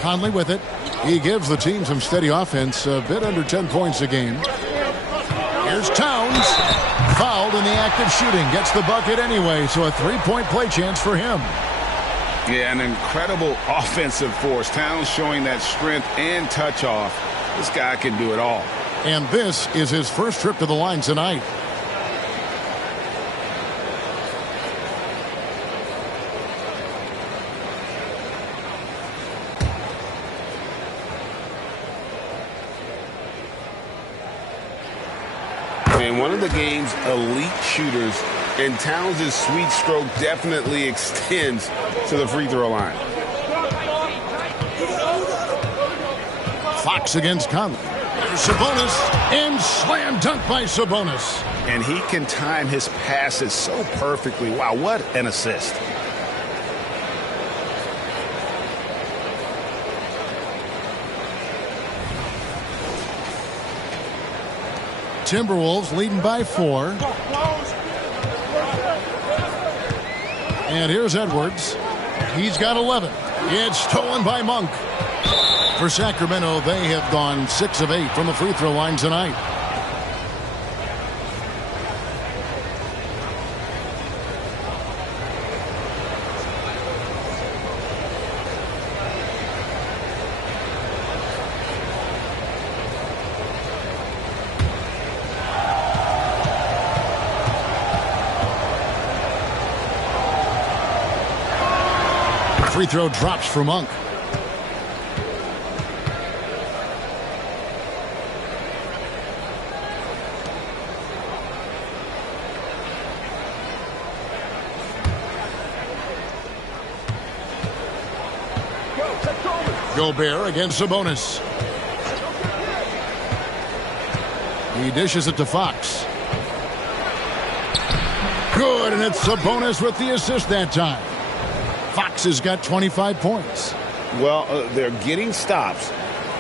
Conley with it. He gives the team some steady offense, a bit under 10 points a game. Here's Towns. Fouled in the act of shooting. Gets the bucket anyway, so a 3-point play chance for him. Yeah, an incredible offensive force. Towns showing that strength and touch off. This guy can do it all. And this is his first trip to the line tonight. And one of the game's elite shooters, and Towns' sweet stroke definitely extends to the free throw line. Fox against Conley. There's Sabonis, and slam dunk by Sabonis. And he can time his passes so perfectly. Wow, what an assist. Timberwolves leading by 4. And here's Edwards. He's got 11. It's stolen by Monk. For Sacramento, they have gone 6 of 8 from the free throw line tonight. Free throw drops for Monk. Gobert against Sabonis. He dishes it to Fox. Good, and it's Sabonis with the assist that time. Fox has got 25 points. Well, they're getting stops,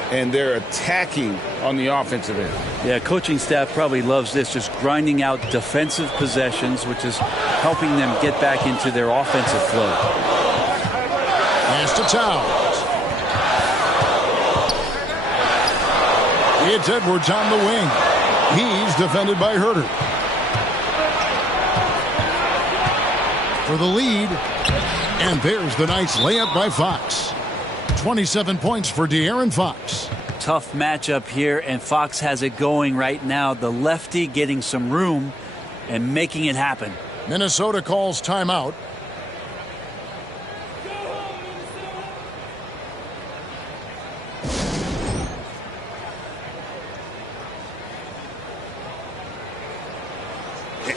and they're attacking on the offensive end. Yeah, coaching staff probably loves this, just grinding out defensive possessions, which is helping them get back into their offensive flow. Pass to Towns. It's Edwards on the wing. He's defended by Herter. For the lead. And there's the nice layup by Fox. 27 points for De'Aaron Fox. Tough matchup here, and Fox has it going right now. The lefty getting some room and making it happen. Minnesota calls timeout.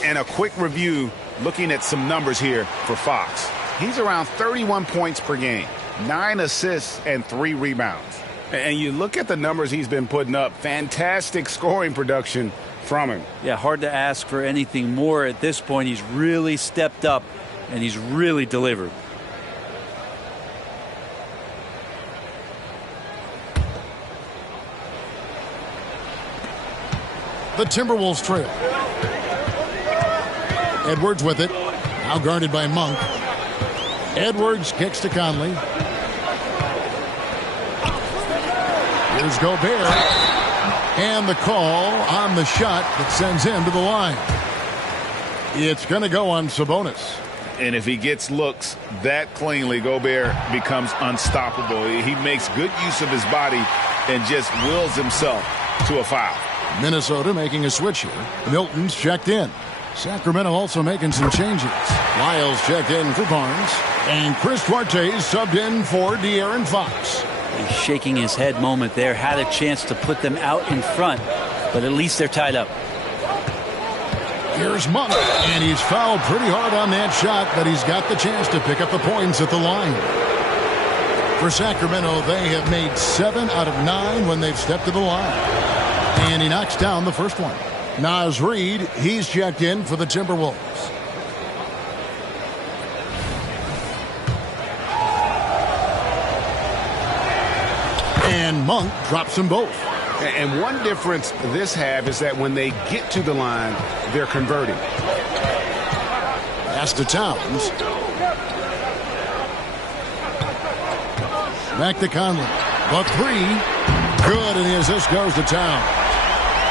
And a quick review looking at some numbers here for Fox. He's around 31 points per game, 9 assists and 3 rebounds. And you look at the numbers he's been putting up, fantastic scoring production from him. Yeah, hard to ask for anything more at this point. He's really stepped up, and he's really delivered. The Timberwolves trail. Edwards with it. Now guarded by Monk. Edwards kicks to Conley. Here's Gobert. And the call on the shot that sends him to the line. It's going to go on Sabonis. And if he gets looks that cleanly, Gobert becomes unstoppable. He makes good use of his body and just wills himself to a foul. Minnesota making a switch here. Milton's checked in. Sacramento also making some changes. Lyles checked in for Barnes. And Chris Duarte's subbed in for De'Aaron Fox. He's shaking his head moment there. Had a chance to put them out in front, but at least they're tied up. Here's Monk, and he's fouled pretty hard on that shot, but he's got the chance to pick up the points at the line. For Sacramento, they have made 7 out of 9 when they've stepped to the line. And he knocks down the first one. Naz Reid, he's checked in for the Timberwolves. And Monk drops them both. And one difference this half is that when they get to the line, they're converting. Pass to Towns. Back to Conley. The 3. Good, and the assist goes to Towns.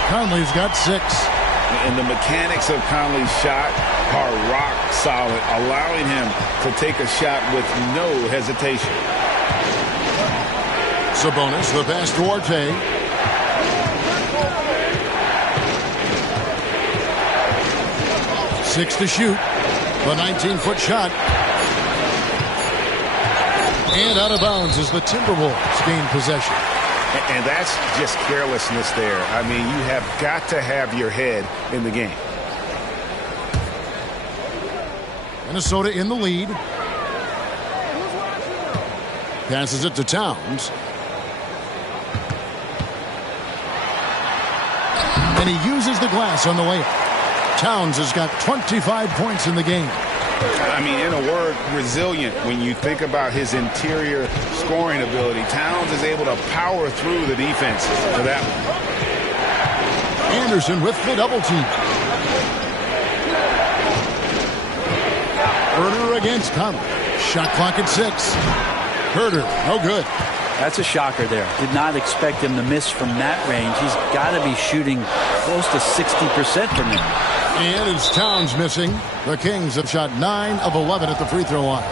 Conley's got 6. And the mechanics of Conley's shot are rock solid, allowing him to take a shot with no hesitation. Sabonis, the pass to Duarte. Six to shoot. The 19-foot shot. And out of bounds as the Timberwolves gain possession. And that's just carelessness there. I mean, you have got to have your head in the game. Minnesota in the lead. Passes it to Towns. And he uses the glass on the layup. Towns has got 25 points in the game. I mean, in a word, resilient. When you think about his interior scoring ability, Towns is able to power through the defense for that one. Anderson with the double team. Herter against Conley. Shot clock at 6. Herter, no good. That's a shocker there. Did not expect him to miss from that range. He's got to be shooting close to 60% from there. And it's Towns missing. The Kings have shot 9 of 11 at the free throw line.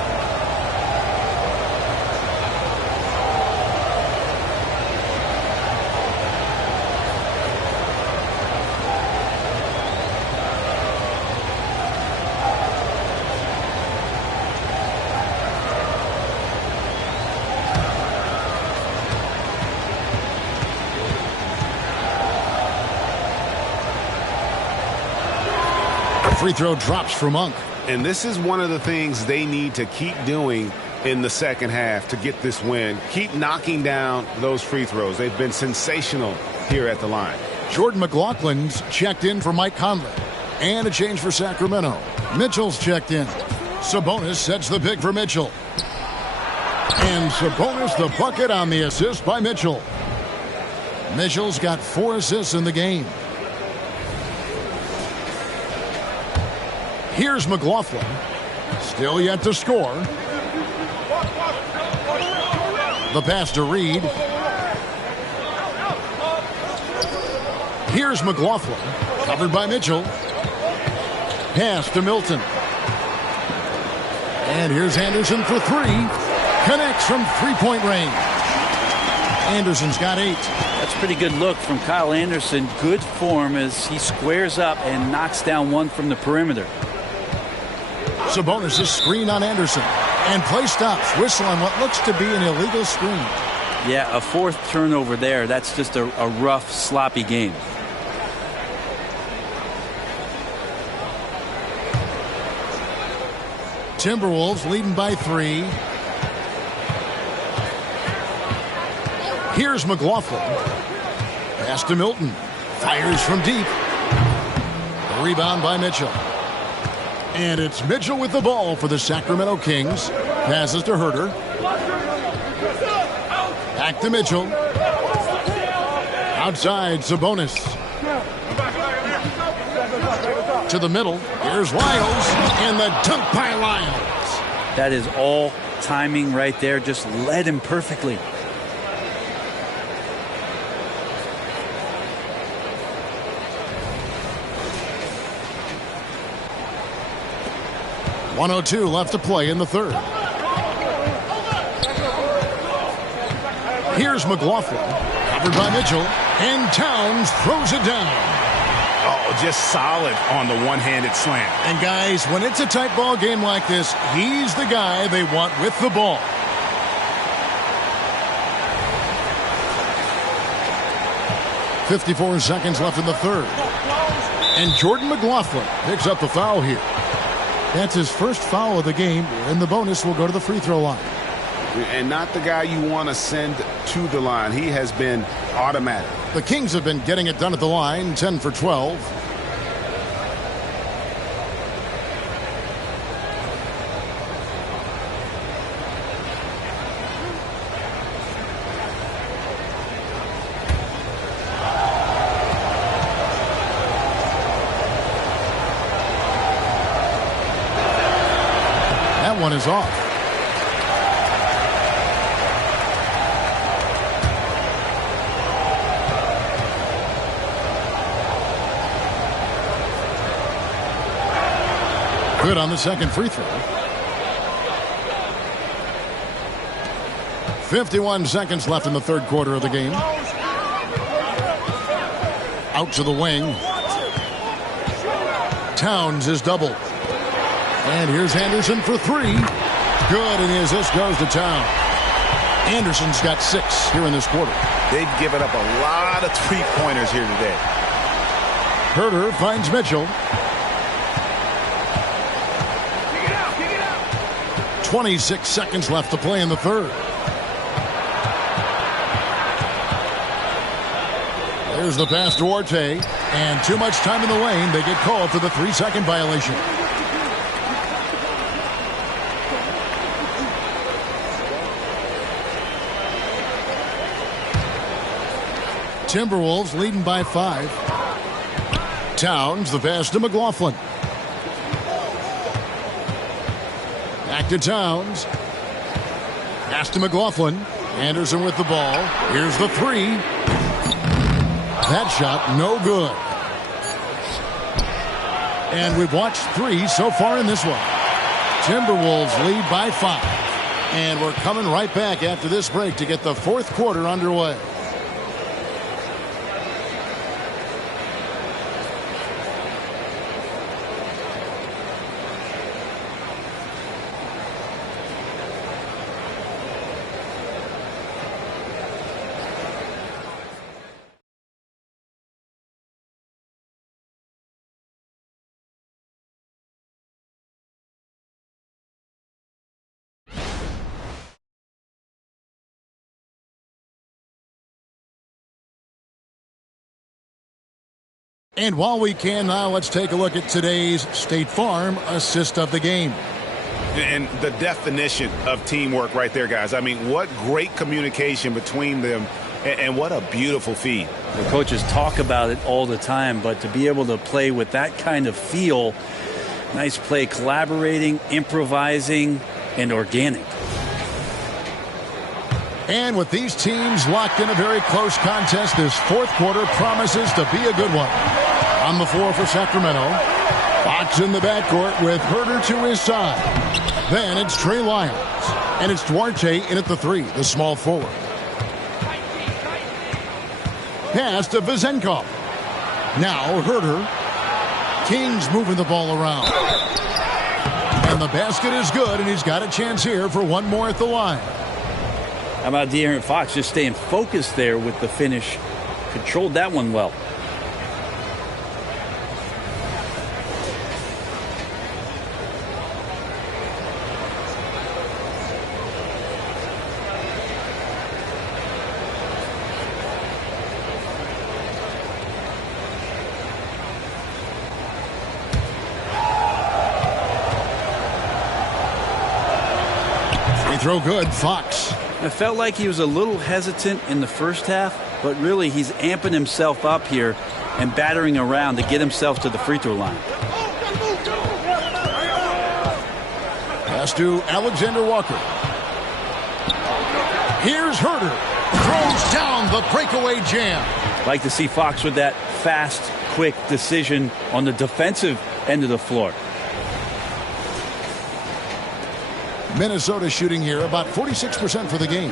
Free throw drops for Monk. And this is one of the things they need to keep doing in the second half to get this win. Keep knocking down those free throws. They've been sensational here at the line. Jordan McLaughlin's checked in for Mike Conley. And a change for Sacramento. Mitchell's checked in. Sabonis sets the pick for Mitchell. And Sabonis the bucket on the assist by Mitchell. Mitchell's got 4 assists in the game. Here's McLaughlin. Still yet to score. The pass to Reed. Here's McLaughlin. Covered by Mitchell. Pass to Milton. And here's Anderson for 3. Connects from three-point range. Anderson's got 8. That's a pretty good look from Kyle Anderson. Good form as he squares up and knocks down one from the perimeter. Sabonis' screen on Anderson. And play stops. Whistle on what looks to be an illegal screen. Yeah, a 4th turnover there. That's just a rough, sloppy game. Timberwolves leading by 3. Here's McLaughlin. Pass to Milton. Fires from deep. The rebound by Mitchell. And it's Mitchell with the ball for the Sacramento Kings. Passes to Herter. Back to Mitchell. Outside, Sabonis. To the middle. Here's Lyles. And the dunk by Lyles. That is all timing right there. Just led him perfectly. .102 left to play in the third. Here's McLaughlin. Covered by Mitchell. And Towns throws it down. Oh, just solid on the one-handed slam. And guys, when it's a tight ball game like this, he's the guy they want with the ball. .54 seconds left in the third. And Jordan McLaughlin picks up the foul here. That's his first foul of the game, and the bonus will go to the free throw line. And not the guy you want to send to the line. He has been automatic. The Kings have been getting it done at the line, 10 for 12. That one is off. Good on the second free throw. 51 seconds left in the third quarter of the game. Out to the wing. Towns is doubled. And here's Anderson for 3. Good, and the assist goes to Towns. Anderson's got 6 here in this quarter. They've given up a lot of three-pointers here today. Herter finds Mitchell. 26 seconds left to play in the third. There's the pass to Orte. And too much time in the lane. They get called for the 3-second violation. Timberwolves leading by 5. Towns, the pass to McLaughlin. Back to Towns. Pass to McLaughlin. Anderson with the ball. Here's the 3. That shot, no good. And we've watched 3 so far in this one. Timberwolves lead by 5. And we're coming right back after this break to get the fourth quarter underway. And while we can now, let's take a look at today's State Farm assist of the game. And the definition of teamwork right there, guys. I mean, what great communication between them, and what a beautiful feed. The coaches talk about it all the time, but to be able to play with that kind of feel, nice play, collaborating, improvising, and organic. And with these teams locked in a very close contest, this fourth quarter promises to be a good one. On the floor for Sacramento, Fox in the backcourt with Herter to his side. Then it's Trey Lyons. And it's Duarte in at the three, the small forward. Pass to Vezenkov. Now Herter. Kings moving the ball around. And the basket is good, and he's got a chance here for one more at the line. How about De'Aaron Fox just staying focused there with the finish? Controlled that one well. Throw good, Fox. I felt like he was a little hesitant in the first half, but really he's amping himself up here and battering around to get himself to the free throw line. Pass to Alexander Walker. Here's Herter. Throws down the breakaway jam. Like to see Fox with that fast, quick decision on the defensive end of the floor. Minnesota shooting here about 46% for the game.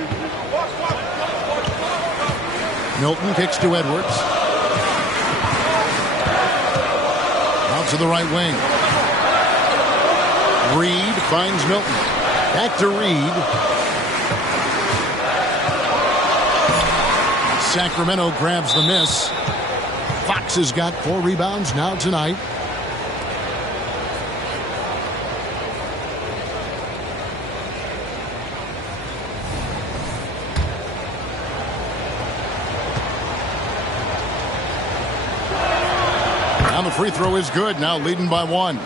Milton kicks to Edwards. Out to the right wing. Reed finds Milton. Back to Reed. Sacramento grabs the miss. Fox has got 4 rebounds now tonight. Now the free throw is good, now leading by 1.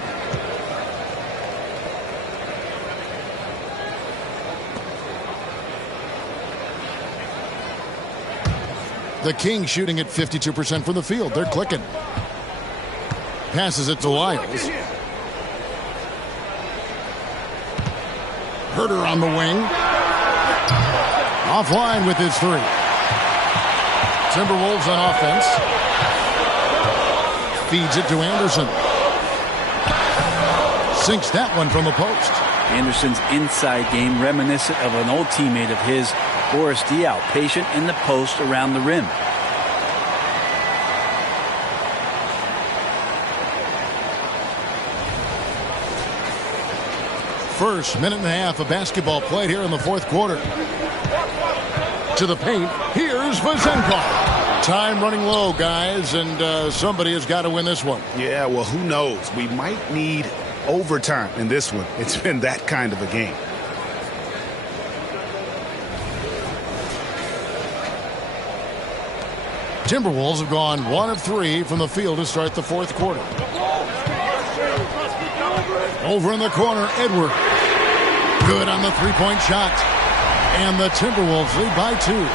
The Kings shooting at 52% from the field. They're clicking. Passes it to Lyles. Herter on the wing. Offline with his 3. Timberwolves on offense. Feeds it to Anderson. Sinks that one from the post. Anderson's inside game reminiscent of an old teammate of his, Boris Diaw, patient in the post around the rim. First minute and a half of basketball played here in the fourth quarter. To the paint, here's Vezenkov. Time running low, guys, and somebody has got to win this one. Yeah, well, who knows? We might need overtime in this one. It's been that kind of a game. Timberwolves have gone 1 of 3 from the field to start the fourth quarter. Over in the corner, Edward. Good on the three-point shot. And the Timberwolves lead by 2.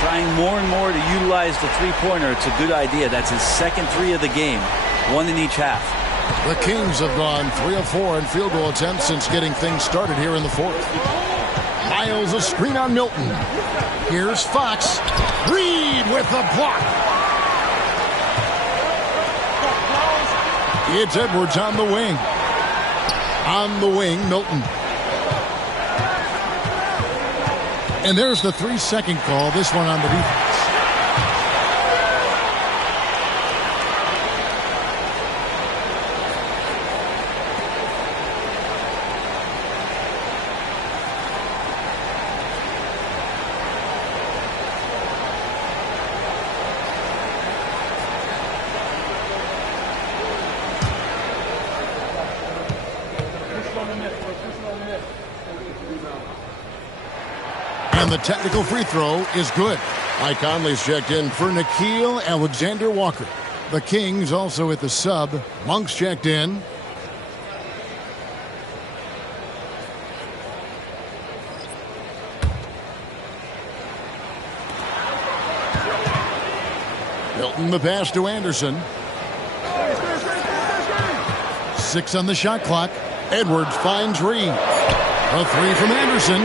Trying more and more to utilize the three-pointer. It's a good idea. That's his second 3 of the game. 1 in each half. The Kings have gone 3 of 4 in field goal attempts since getting things started here in the fourth. Miles a screen on Milton. Here's Fox. Reed with the block. It's Edwards on the wing. On the wing, Milton. And there's the 3-second call. This one on the defense. And the technical free throw is good. Mike Conley's checked in for Nickeil Alexander Walker. The Kings also at the sub. Monk's checked in. Milton the pass to Anderson. 6 on the shot clock. Edwards finds Reed. A 3 from Anderson.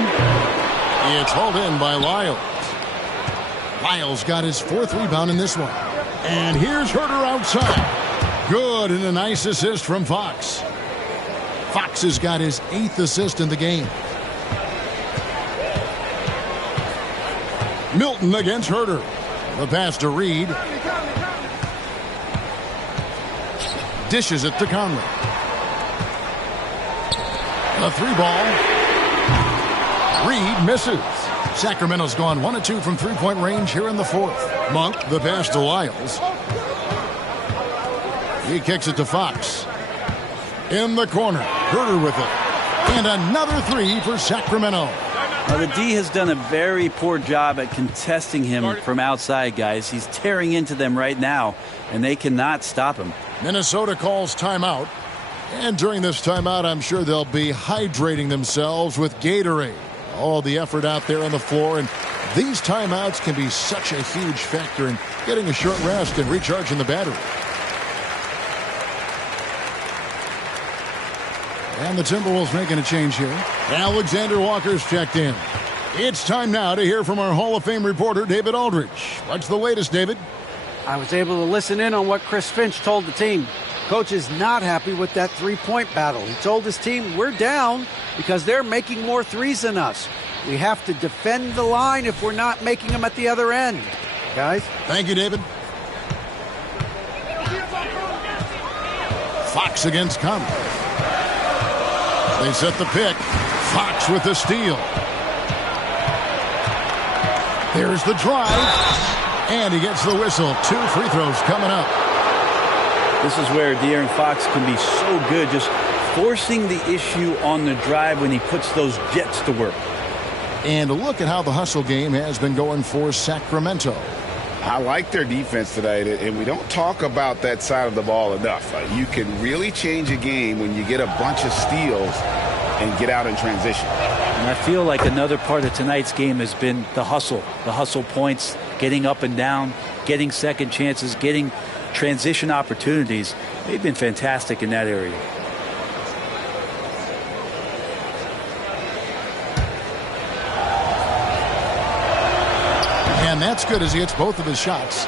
It's hauled in by Lyles. Lyles got his 4th rebound in this one. And here's Herter outside. Good, and a nice assist from Fox. Fox has got his 8th assist in the game. Milton against Herter. The pass to Reed. Dishes it to Conley. A 3-ball. Reed misses. Sacramento's gone 1 of 2 from three-point range here in the 4th. Monk, the pass to Lyles. He kicks it to Fox. In the corner. Herter with it. And another 3 for Sacramento. Well, the D has done a very poor job at contesting him from outside, guys. He's tearing into them right now, and they cannot stop him. Minnesota calls timeout. And during this timeout, I'm sure they'll be hydrating themselves with Gatorade. All the effort out there on the floor, and these timeouts can be such a huge factor in getting a short rest and recharging the battery. And the Timberwolves making a change here. Alexander Walker's checked in. It's time now to hear from our Hall of Fame reporter, David Aldridge. What's the latest, David? I was able to listen in on what Chris Finch told the team. Coach is not happy with that three-point battle. He told his team, we're down because they're making more threes than us. We have to defend the line if we're not making them at the other end. Guys? Thank you, David. Fox against Conley. They set the pick. Fox with the steal. There's the drive. And he gets the whistle. 2 free throws coming up. This is where De'Aaron Fox can be so good, just forcing the issue on the drive when he puts those jets to work. And look at how the hustle game has been going for Sacramento. I like their defense tonight, and we don't talk about that side of the ball enough. You can really change a game when you get a bunch of steals and get out in transition. And I feel like another part of tonight's game has been the hustle points, getting up and down, getting second chances, getting transition opportunities. They've been fantastic in that area. And that's good as he hits both of his shots.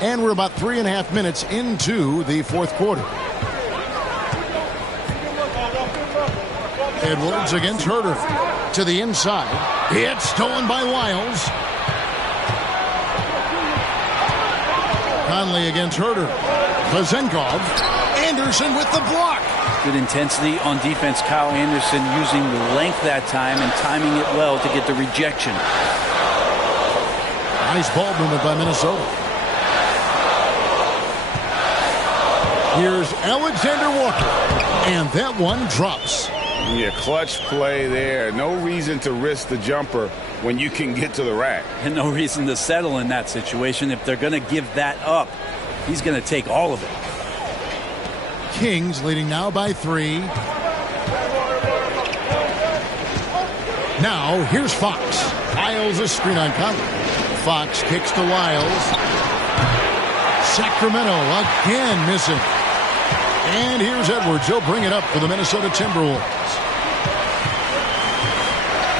And we're about 3.5 minutes into the 4th quarter. Edwards against Herter. To the inside. It's stolen by Lyles. Conley against Herter. Vezenkov. Anderson with the block. Good intensity on defense. Kyle Anderson using the length that time and timing it well to get the rejection. Nice ball movement by Minnesota. Here's Alexander Walker. And that one drops. Yeah, clutch play there. No reason to risk the jumper when you can get to the rack. And no reason to settle in that situation. If they're going to give that up, he's going to take all of it. Kings leading now by 3. Now, here's Fox. Lyles a screen on Conley. Fox kicks to Lyles. Sacramento again missing. And here's Edwards. He'll bring it up for the Minnesota Timberwolves.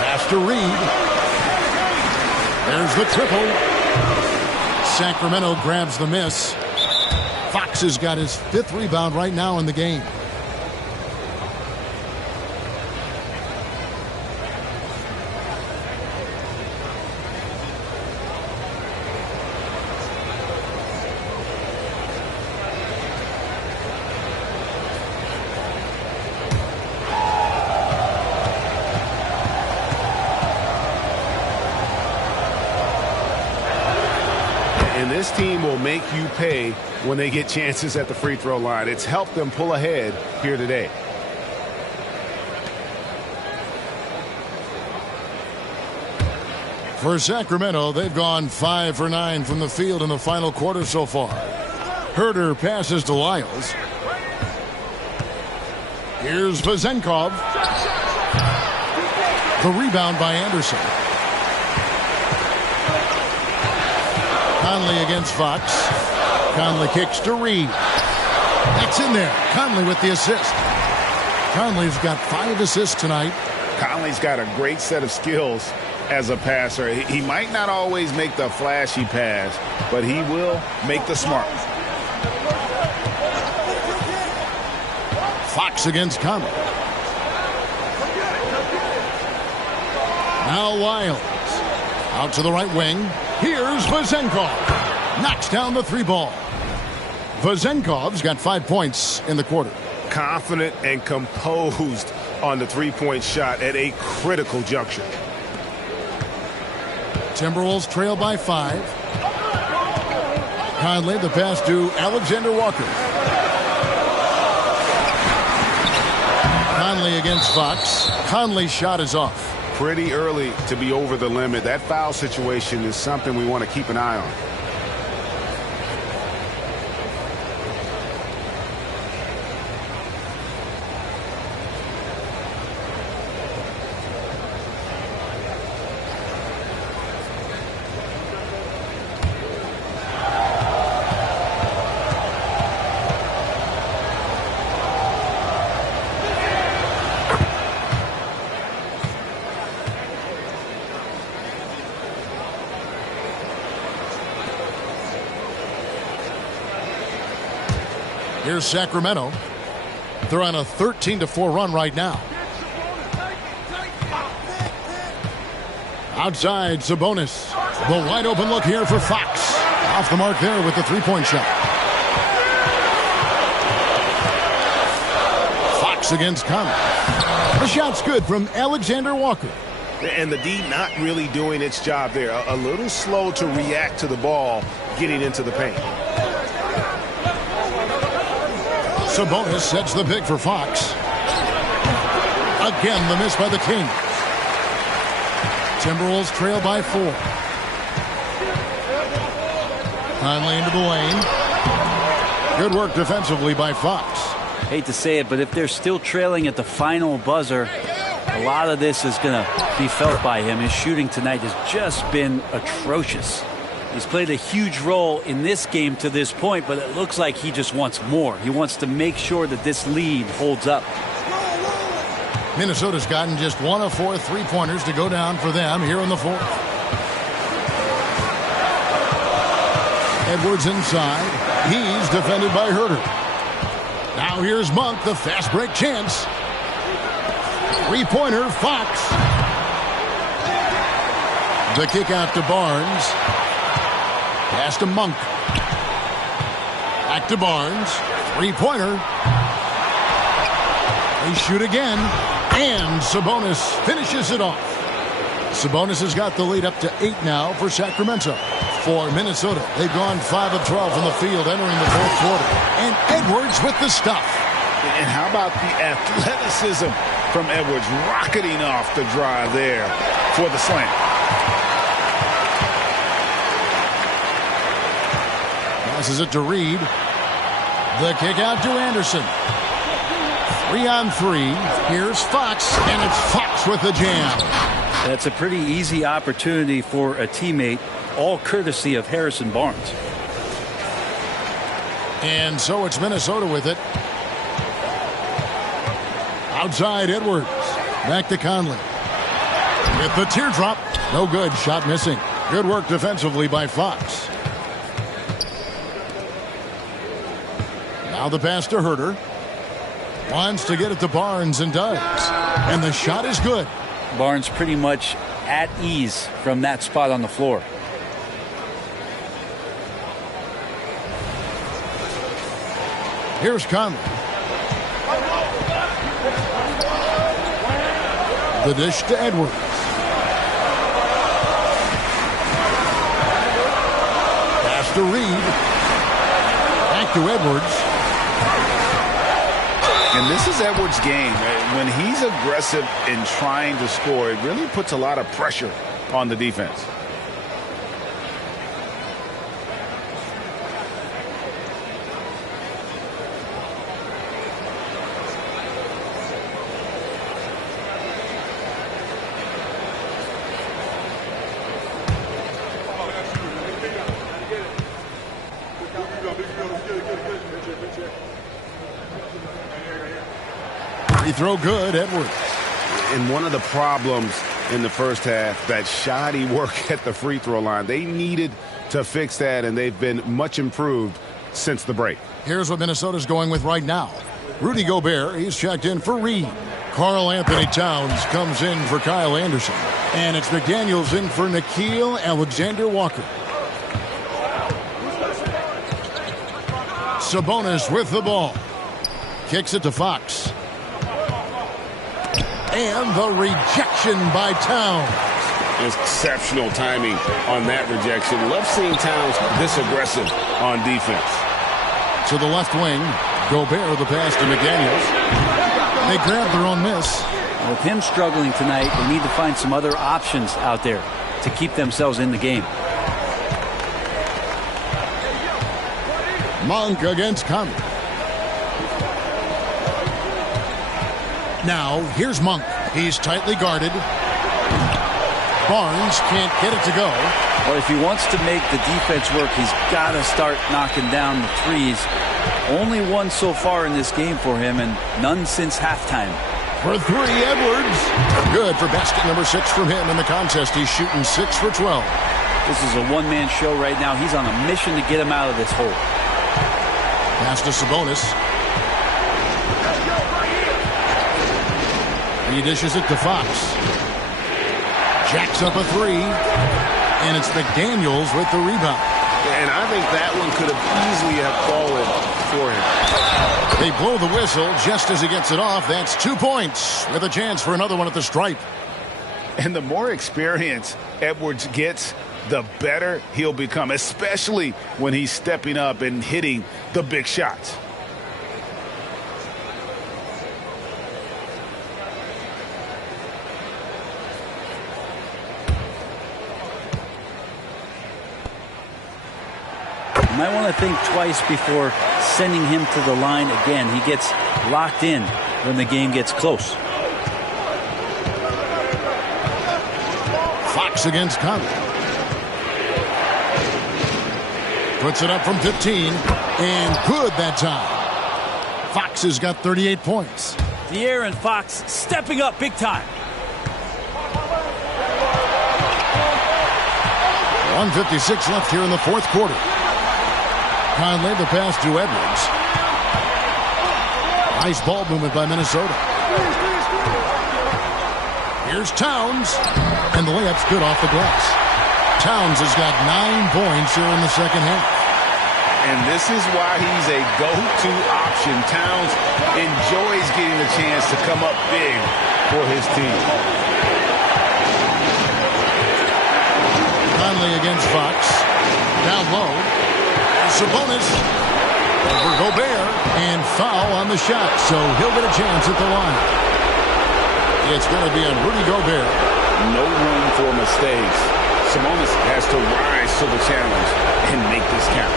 Pass to Reed. There's the triple. Sacramento grabs the miss. Fox has got his 5th rebound right now in the game. And this team will make you pay when they get chances at the free throw line. It's helped them pull ahead here today. For Sacramento, they've gone 5 for 9 from the field in the final quarter so far. Herter passes to Lyles. Here's Vezenkov. The rebound by Anderson. Conley against Fox. Conley kicks to Reed. That's in there. Conley with the assist. Conley's got 5 assists tonight. Conley's got a great set of skills as a passer. He might not always make the flashy pass, but he will make the smart. Fox against Conley. Now Lyles. Out to the right wing. Here's Vezenkov. Knocks down the 3-ball. Vezenkov's got 5 points in the quarter. Confident and composed on the 3-point shot at a critical juncture. Timberwolves trail by 5. Conley, the pass to Alexander Walker. Conley against Fox. Conley's shot is off. Pretty early to be over the limit. That foul situation is something we want to keep an eye on. Here's Sacramento. They're on a 13-4 run right now. Outside, Sabonis. The wide open look here for Fox. Off the mark there with the 3-point shot. Fox against Conley. The shot's good from Alexander Walker. And the D not really doing its job there. A little slow to react to the ball getting into the paint. Sabonis sets the pick for Fox. Again, the miss by the Kings. Timberwolves trail by 4. Conley into the lane. Good work defensively by Fox. Hate to say it, but if they're still trailing at the final buzzer, a lot of this is going to be felt by him. His shooting tonight has just been atrocious. He's played a huge role in this game to this point, but it looks like he just wants more. He wants to make sure that this lead holds up. Minnesota's gotten just 1 of 4 3-pointers to go down for them here in the 4th. Edwards inside. He's defended by Herter. Now here's Monk, the fast break chance. 3-pointer, Fox. The kick out to Barnes. Pass to Monk. Back to Barnes. 3-pointer. They shoot again. And Sabonis finishes it off. Sabonis has got the lead up to 8 now for Sacramento. For Minnesota, they've gone 5 of 12 from the field entering the 4th quarter. And Edwards with the stuff. And how about the athleticism from Edwards rocketing off the drive there for the slam. Passes it to Reed. The kick out to Anderson. 3-on-3. Here's Fox, and it's Fox with the jam. That's a pretty easy opportunity for a teammate, all courtesy of Harrison Barnes. And so it's Minnesota with it. Outside Edwards. Back to Conley. With the teardrop. No good. Shot missing. Good work defensively by Fox. Now the pass to Herter. Wants to get it to Barnes and does. And the shot is good. Barnes pretty much at ease from that spot on the floor. Here's Conley. The dish to Edwards. Pass to Reed. Back to Edwards. And this is Edwards' game. When he's aggressive in trying to score, it really puts a lot of pressure on the defense. Free throw good, Edwards. And one of the problems in the first half, that shoddy work at the free throw line. They needed to fix that, and they've been much improved since the break. Here's what Minnesota's going with right now. Rudy Gobert, he's checked in for Reed. Karl Anthony Towns comes in for Kyle Anderson. And it's McDaniels in for Nickeil Alexander-Walker. Sabonis with the ball. Kicks it to Fox. And the rejection by Towns. Exceptional timing on that rejection. Love seeing Towns this aggressive on defense. To the left wing, Gobert the pass to McDaniels. They grab their own miss. With him struggling tonight, they need to find some other options out there to keep themselves in the game. Monk against Conley. Now, here's Monk. He's tightly guarded. Barnes can't get it to go. Well, if he wants to make the defense work, he's got to start knocking down the threes. Only one so far in this game for him, and none since halftime. For three, Edwards. Good for basket number 6 from him in the contest. He's shooting 6 for 12. This is a one-man show right now. He's on a mission to get him out of this hole. Pass to Sabonis. He dishes it to Fox. Jacks up a three. And it's McDaniels with the rebound. And I think that one could have easily have fallen for him. They blow the whistle just as he gets it off. That's 2 points with a chance for another one at the stripe. And the more experience Edwards gets, the better he'll become, especially when he's stepping up and hitting the big shots. You might want to think twice before sending him to the line again. He gets locked in when the game gets close. Fox against Conley. Puts it up from 15. And good that time. Fox has got 38 points. De'Aaron Fox stepping up big time. 1:56 left here in the fourth quarter. Conley the pass to Edwards. Nice ball movement by Minnesota. Here's Towns. And the layup's good off the glass. Towns has got 9 points here in the second half. And this is why he's a go-to option. Towns enjoys getting the chance to come up big for his team. Conley against Fox. Down low. Sabonis over Gobert, and foul on the shot, so he'll get a chance at the line. It's going to be on Rudy Gobert. No room for mistakes. Sabonis has to rise to the challenge and make this count.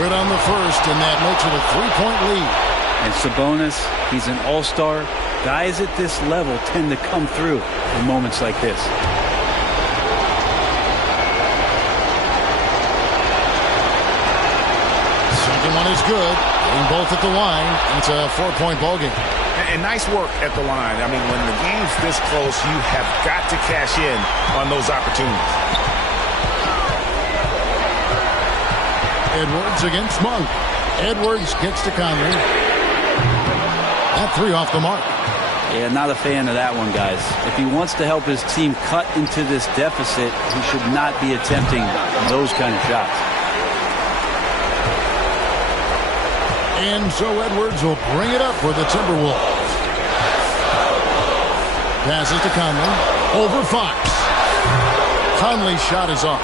Good on the first, and that makes it a 3-point lead. And Sabonis, he's an all-star. Guys at this level tend to come through in moments like this. Second one is good. Getting both at the line. It's a 4-point ball game. And nice work at the line. I mean, when the game's this close, you have got to cash in on those opportunities. Edwards against Monk. Edwards gets to Conley. That three off the mark. Yeah, not a fan of that one, guys. If he wants to help his team cut into this deficit, he should not be attempting those kind of shots. And so Edwards will bring it up for the Timberwolves. Passes to Conley. Over Fox. Conley's shot is off.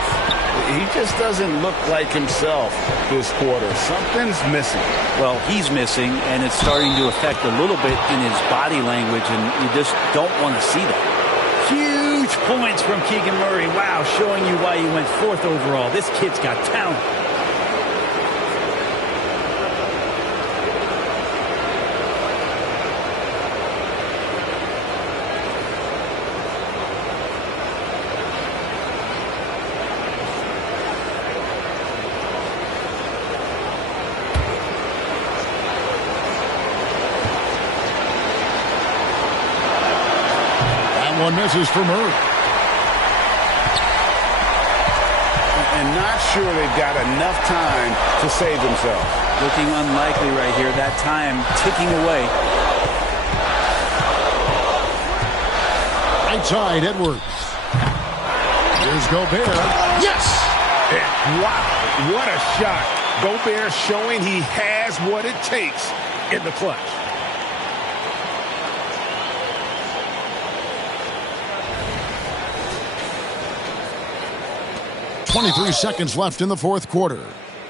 He just doesn't look like himself this quarter. Something's missing. Well, he's missing, and it's starting to affect a little bit in his body language, and you just don't want to see that. Huge points from Keegan Murray. Wow, showing you why he went 4th overall. This kid's got talent. One misses for Murray. And not sure they've got enough time to save themselves. Looking unlikely right here. That time ticking away. Right side, Edwards. Here's Gobert. Yes! And wow, what a shot. Gobert showing he has what it takes in the clutch. .23 seconds left in the 4th quarter.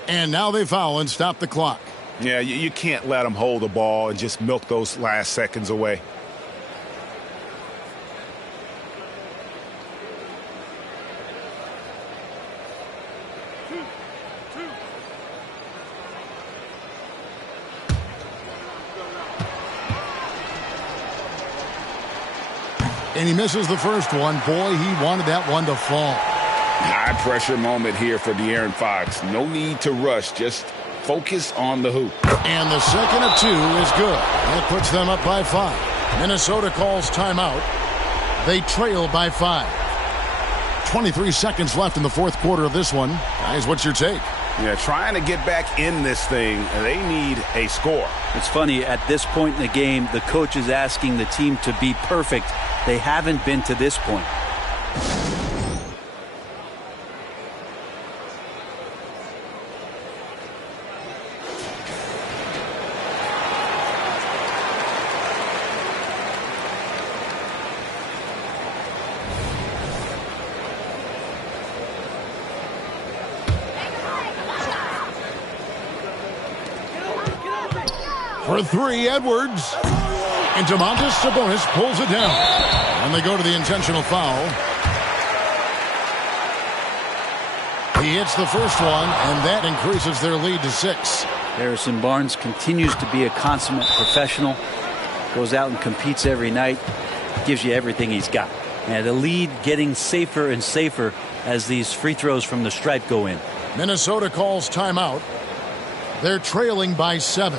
And now they foul and stop the clock. Yeah, you can't let them hold the ball and just milk those last seconds away. And he misses the first one. Boy, he wanted that one to fall. High pressure moment here for De'Aaron Fox. No need to rush. Just focus on the hoop. And the second of 2 is good. That puts them up by 5. Minnesota calls timeout. They trail by 5. 23 seconds left in the 4th quarter of this one. Guys, what's your take? Yeah, trying to get back in this thing, they need a score. It's funny, at this point in the game, the coach is asking the team to be perfect. They haven't been to this point. For 3, Edwards. And Domantas Sabonis pulls it down. And they go to the intentional foul. He hits the first one, and that increases their lead to 6. Harrison Barnes continues to be a consummate professional. Goes out and competes every night. Gives you everything he's got. And the lead getting safer and safer as these free throws from the stripe go in. Minnesota calls timeout. They're trailing by 7.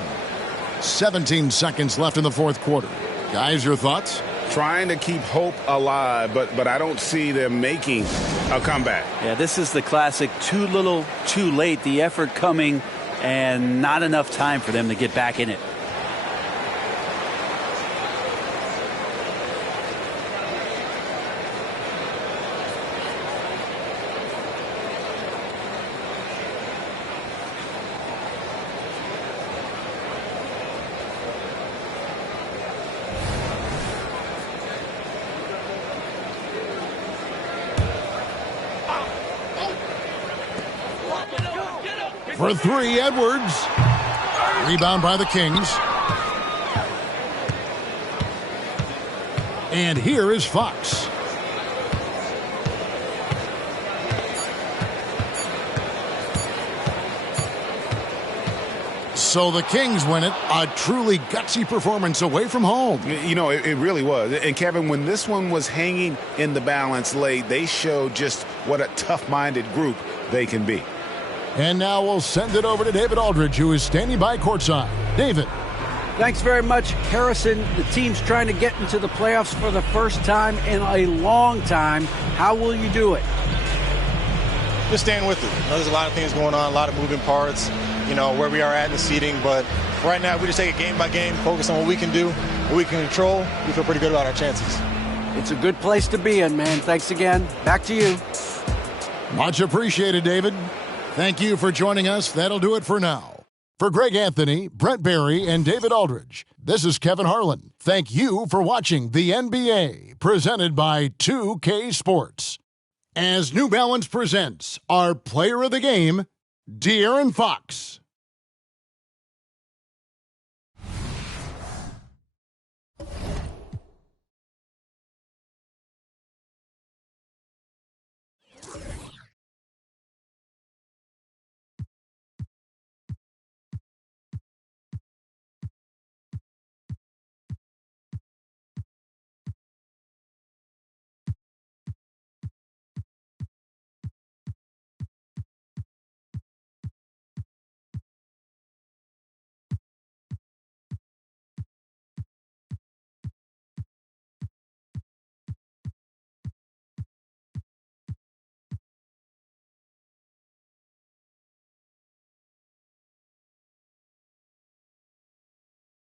17 seconds left in the 4th quarter. Guys, your thoughts? Trying to keep hope alive, but I don't see them making a comeback. Yeah, this is the classic too little, too late. The effort coming and not enough time for them to get back in it. For 3, Edwards. Rebound by the Kings. And here is Fox. So the Kings win it. A truly gutsy performance away from home. You know, it really was. And, Kevin, when this one was hanging in the balance late, they showed just what a tough-minded group they can be. And now we'll send it over to David Aldridge, who is standing by courtside. David. Thanks very much, Harrison. The team's trying to get into the playoffs for the first time in a long time. How will you do it? Just staying with it. There's a lot of things going on, a lot of moving parts, where we are at in the seeding. But right now, we just take it game by game, focus on what we can do, what we can control. We feel pretty good about our chances. It's a good place to be in, man. Thanks again. Back to you. Much appreciated, David. Thank you for joining us. That'll do it for now. For Greg Anthony, Brent Barry, and David Aldridge, this is Kevin Harlan. Thank you for watching the NBA, presented by 2K Sports. As New Balance presents our player of the game, De'Aaron Fox.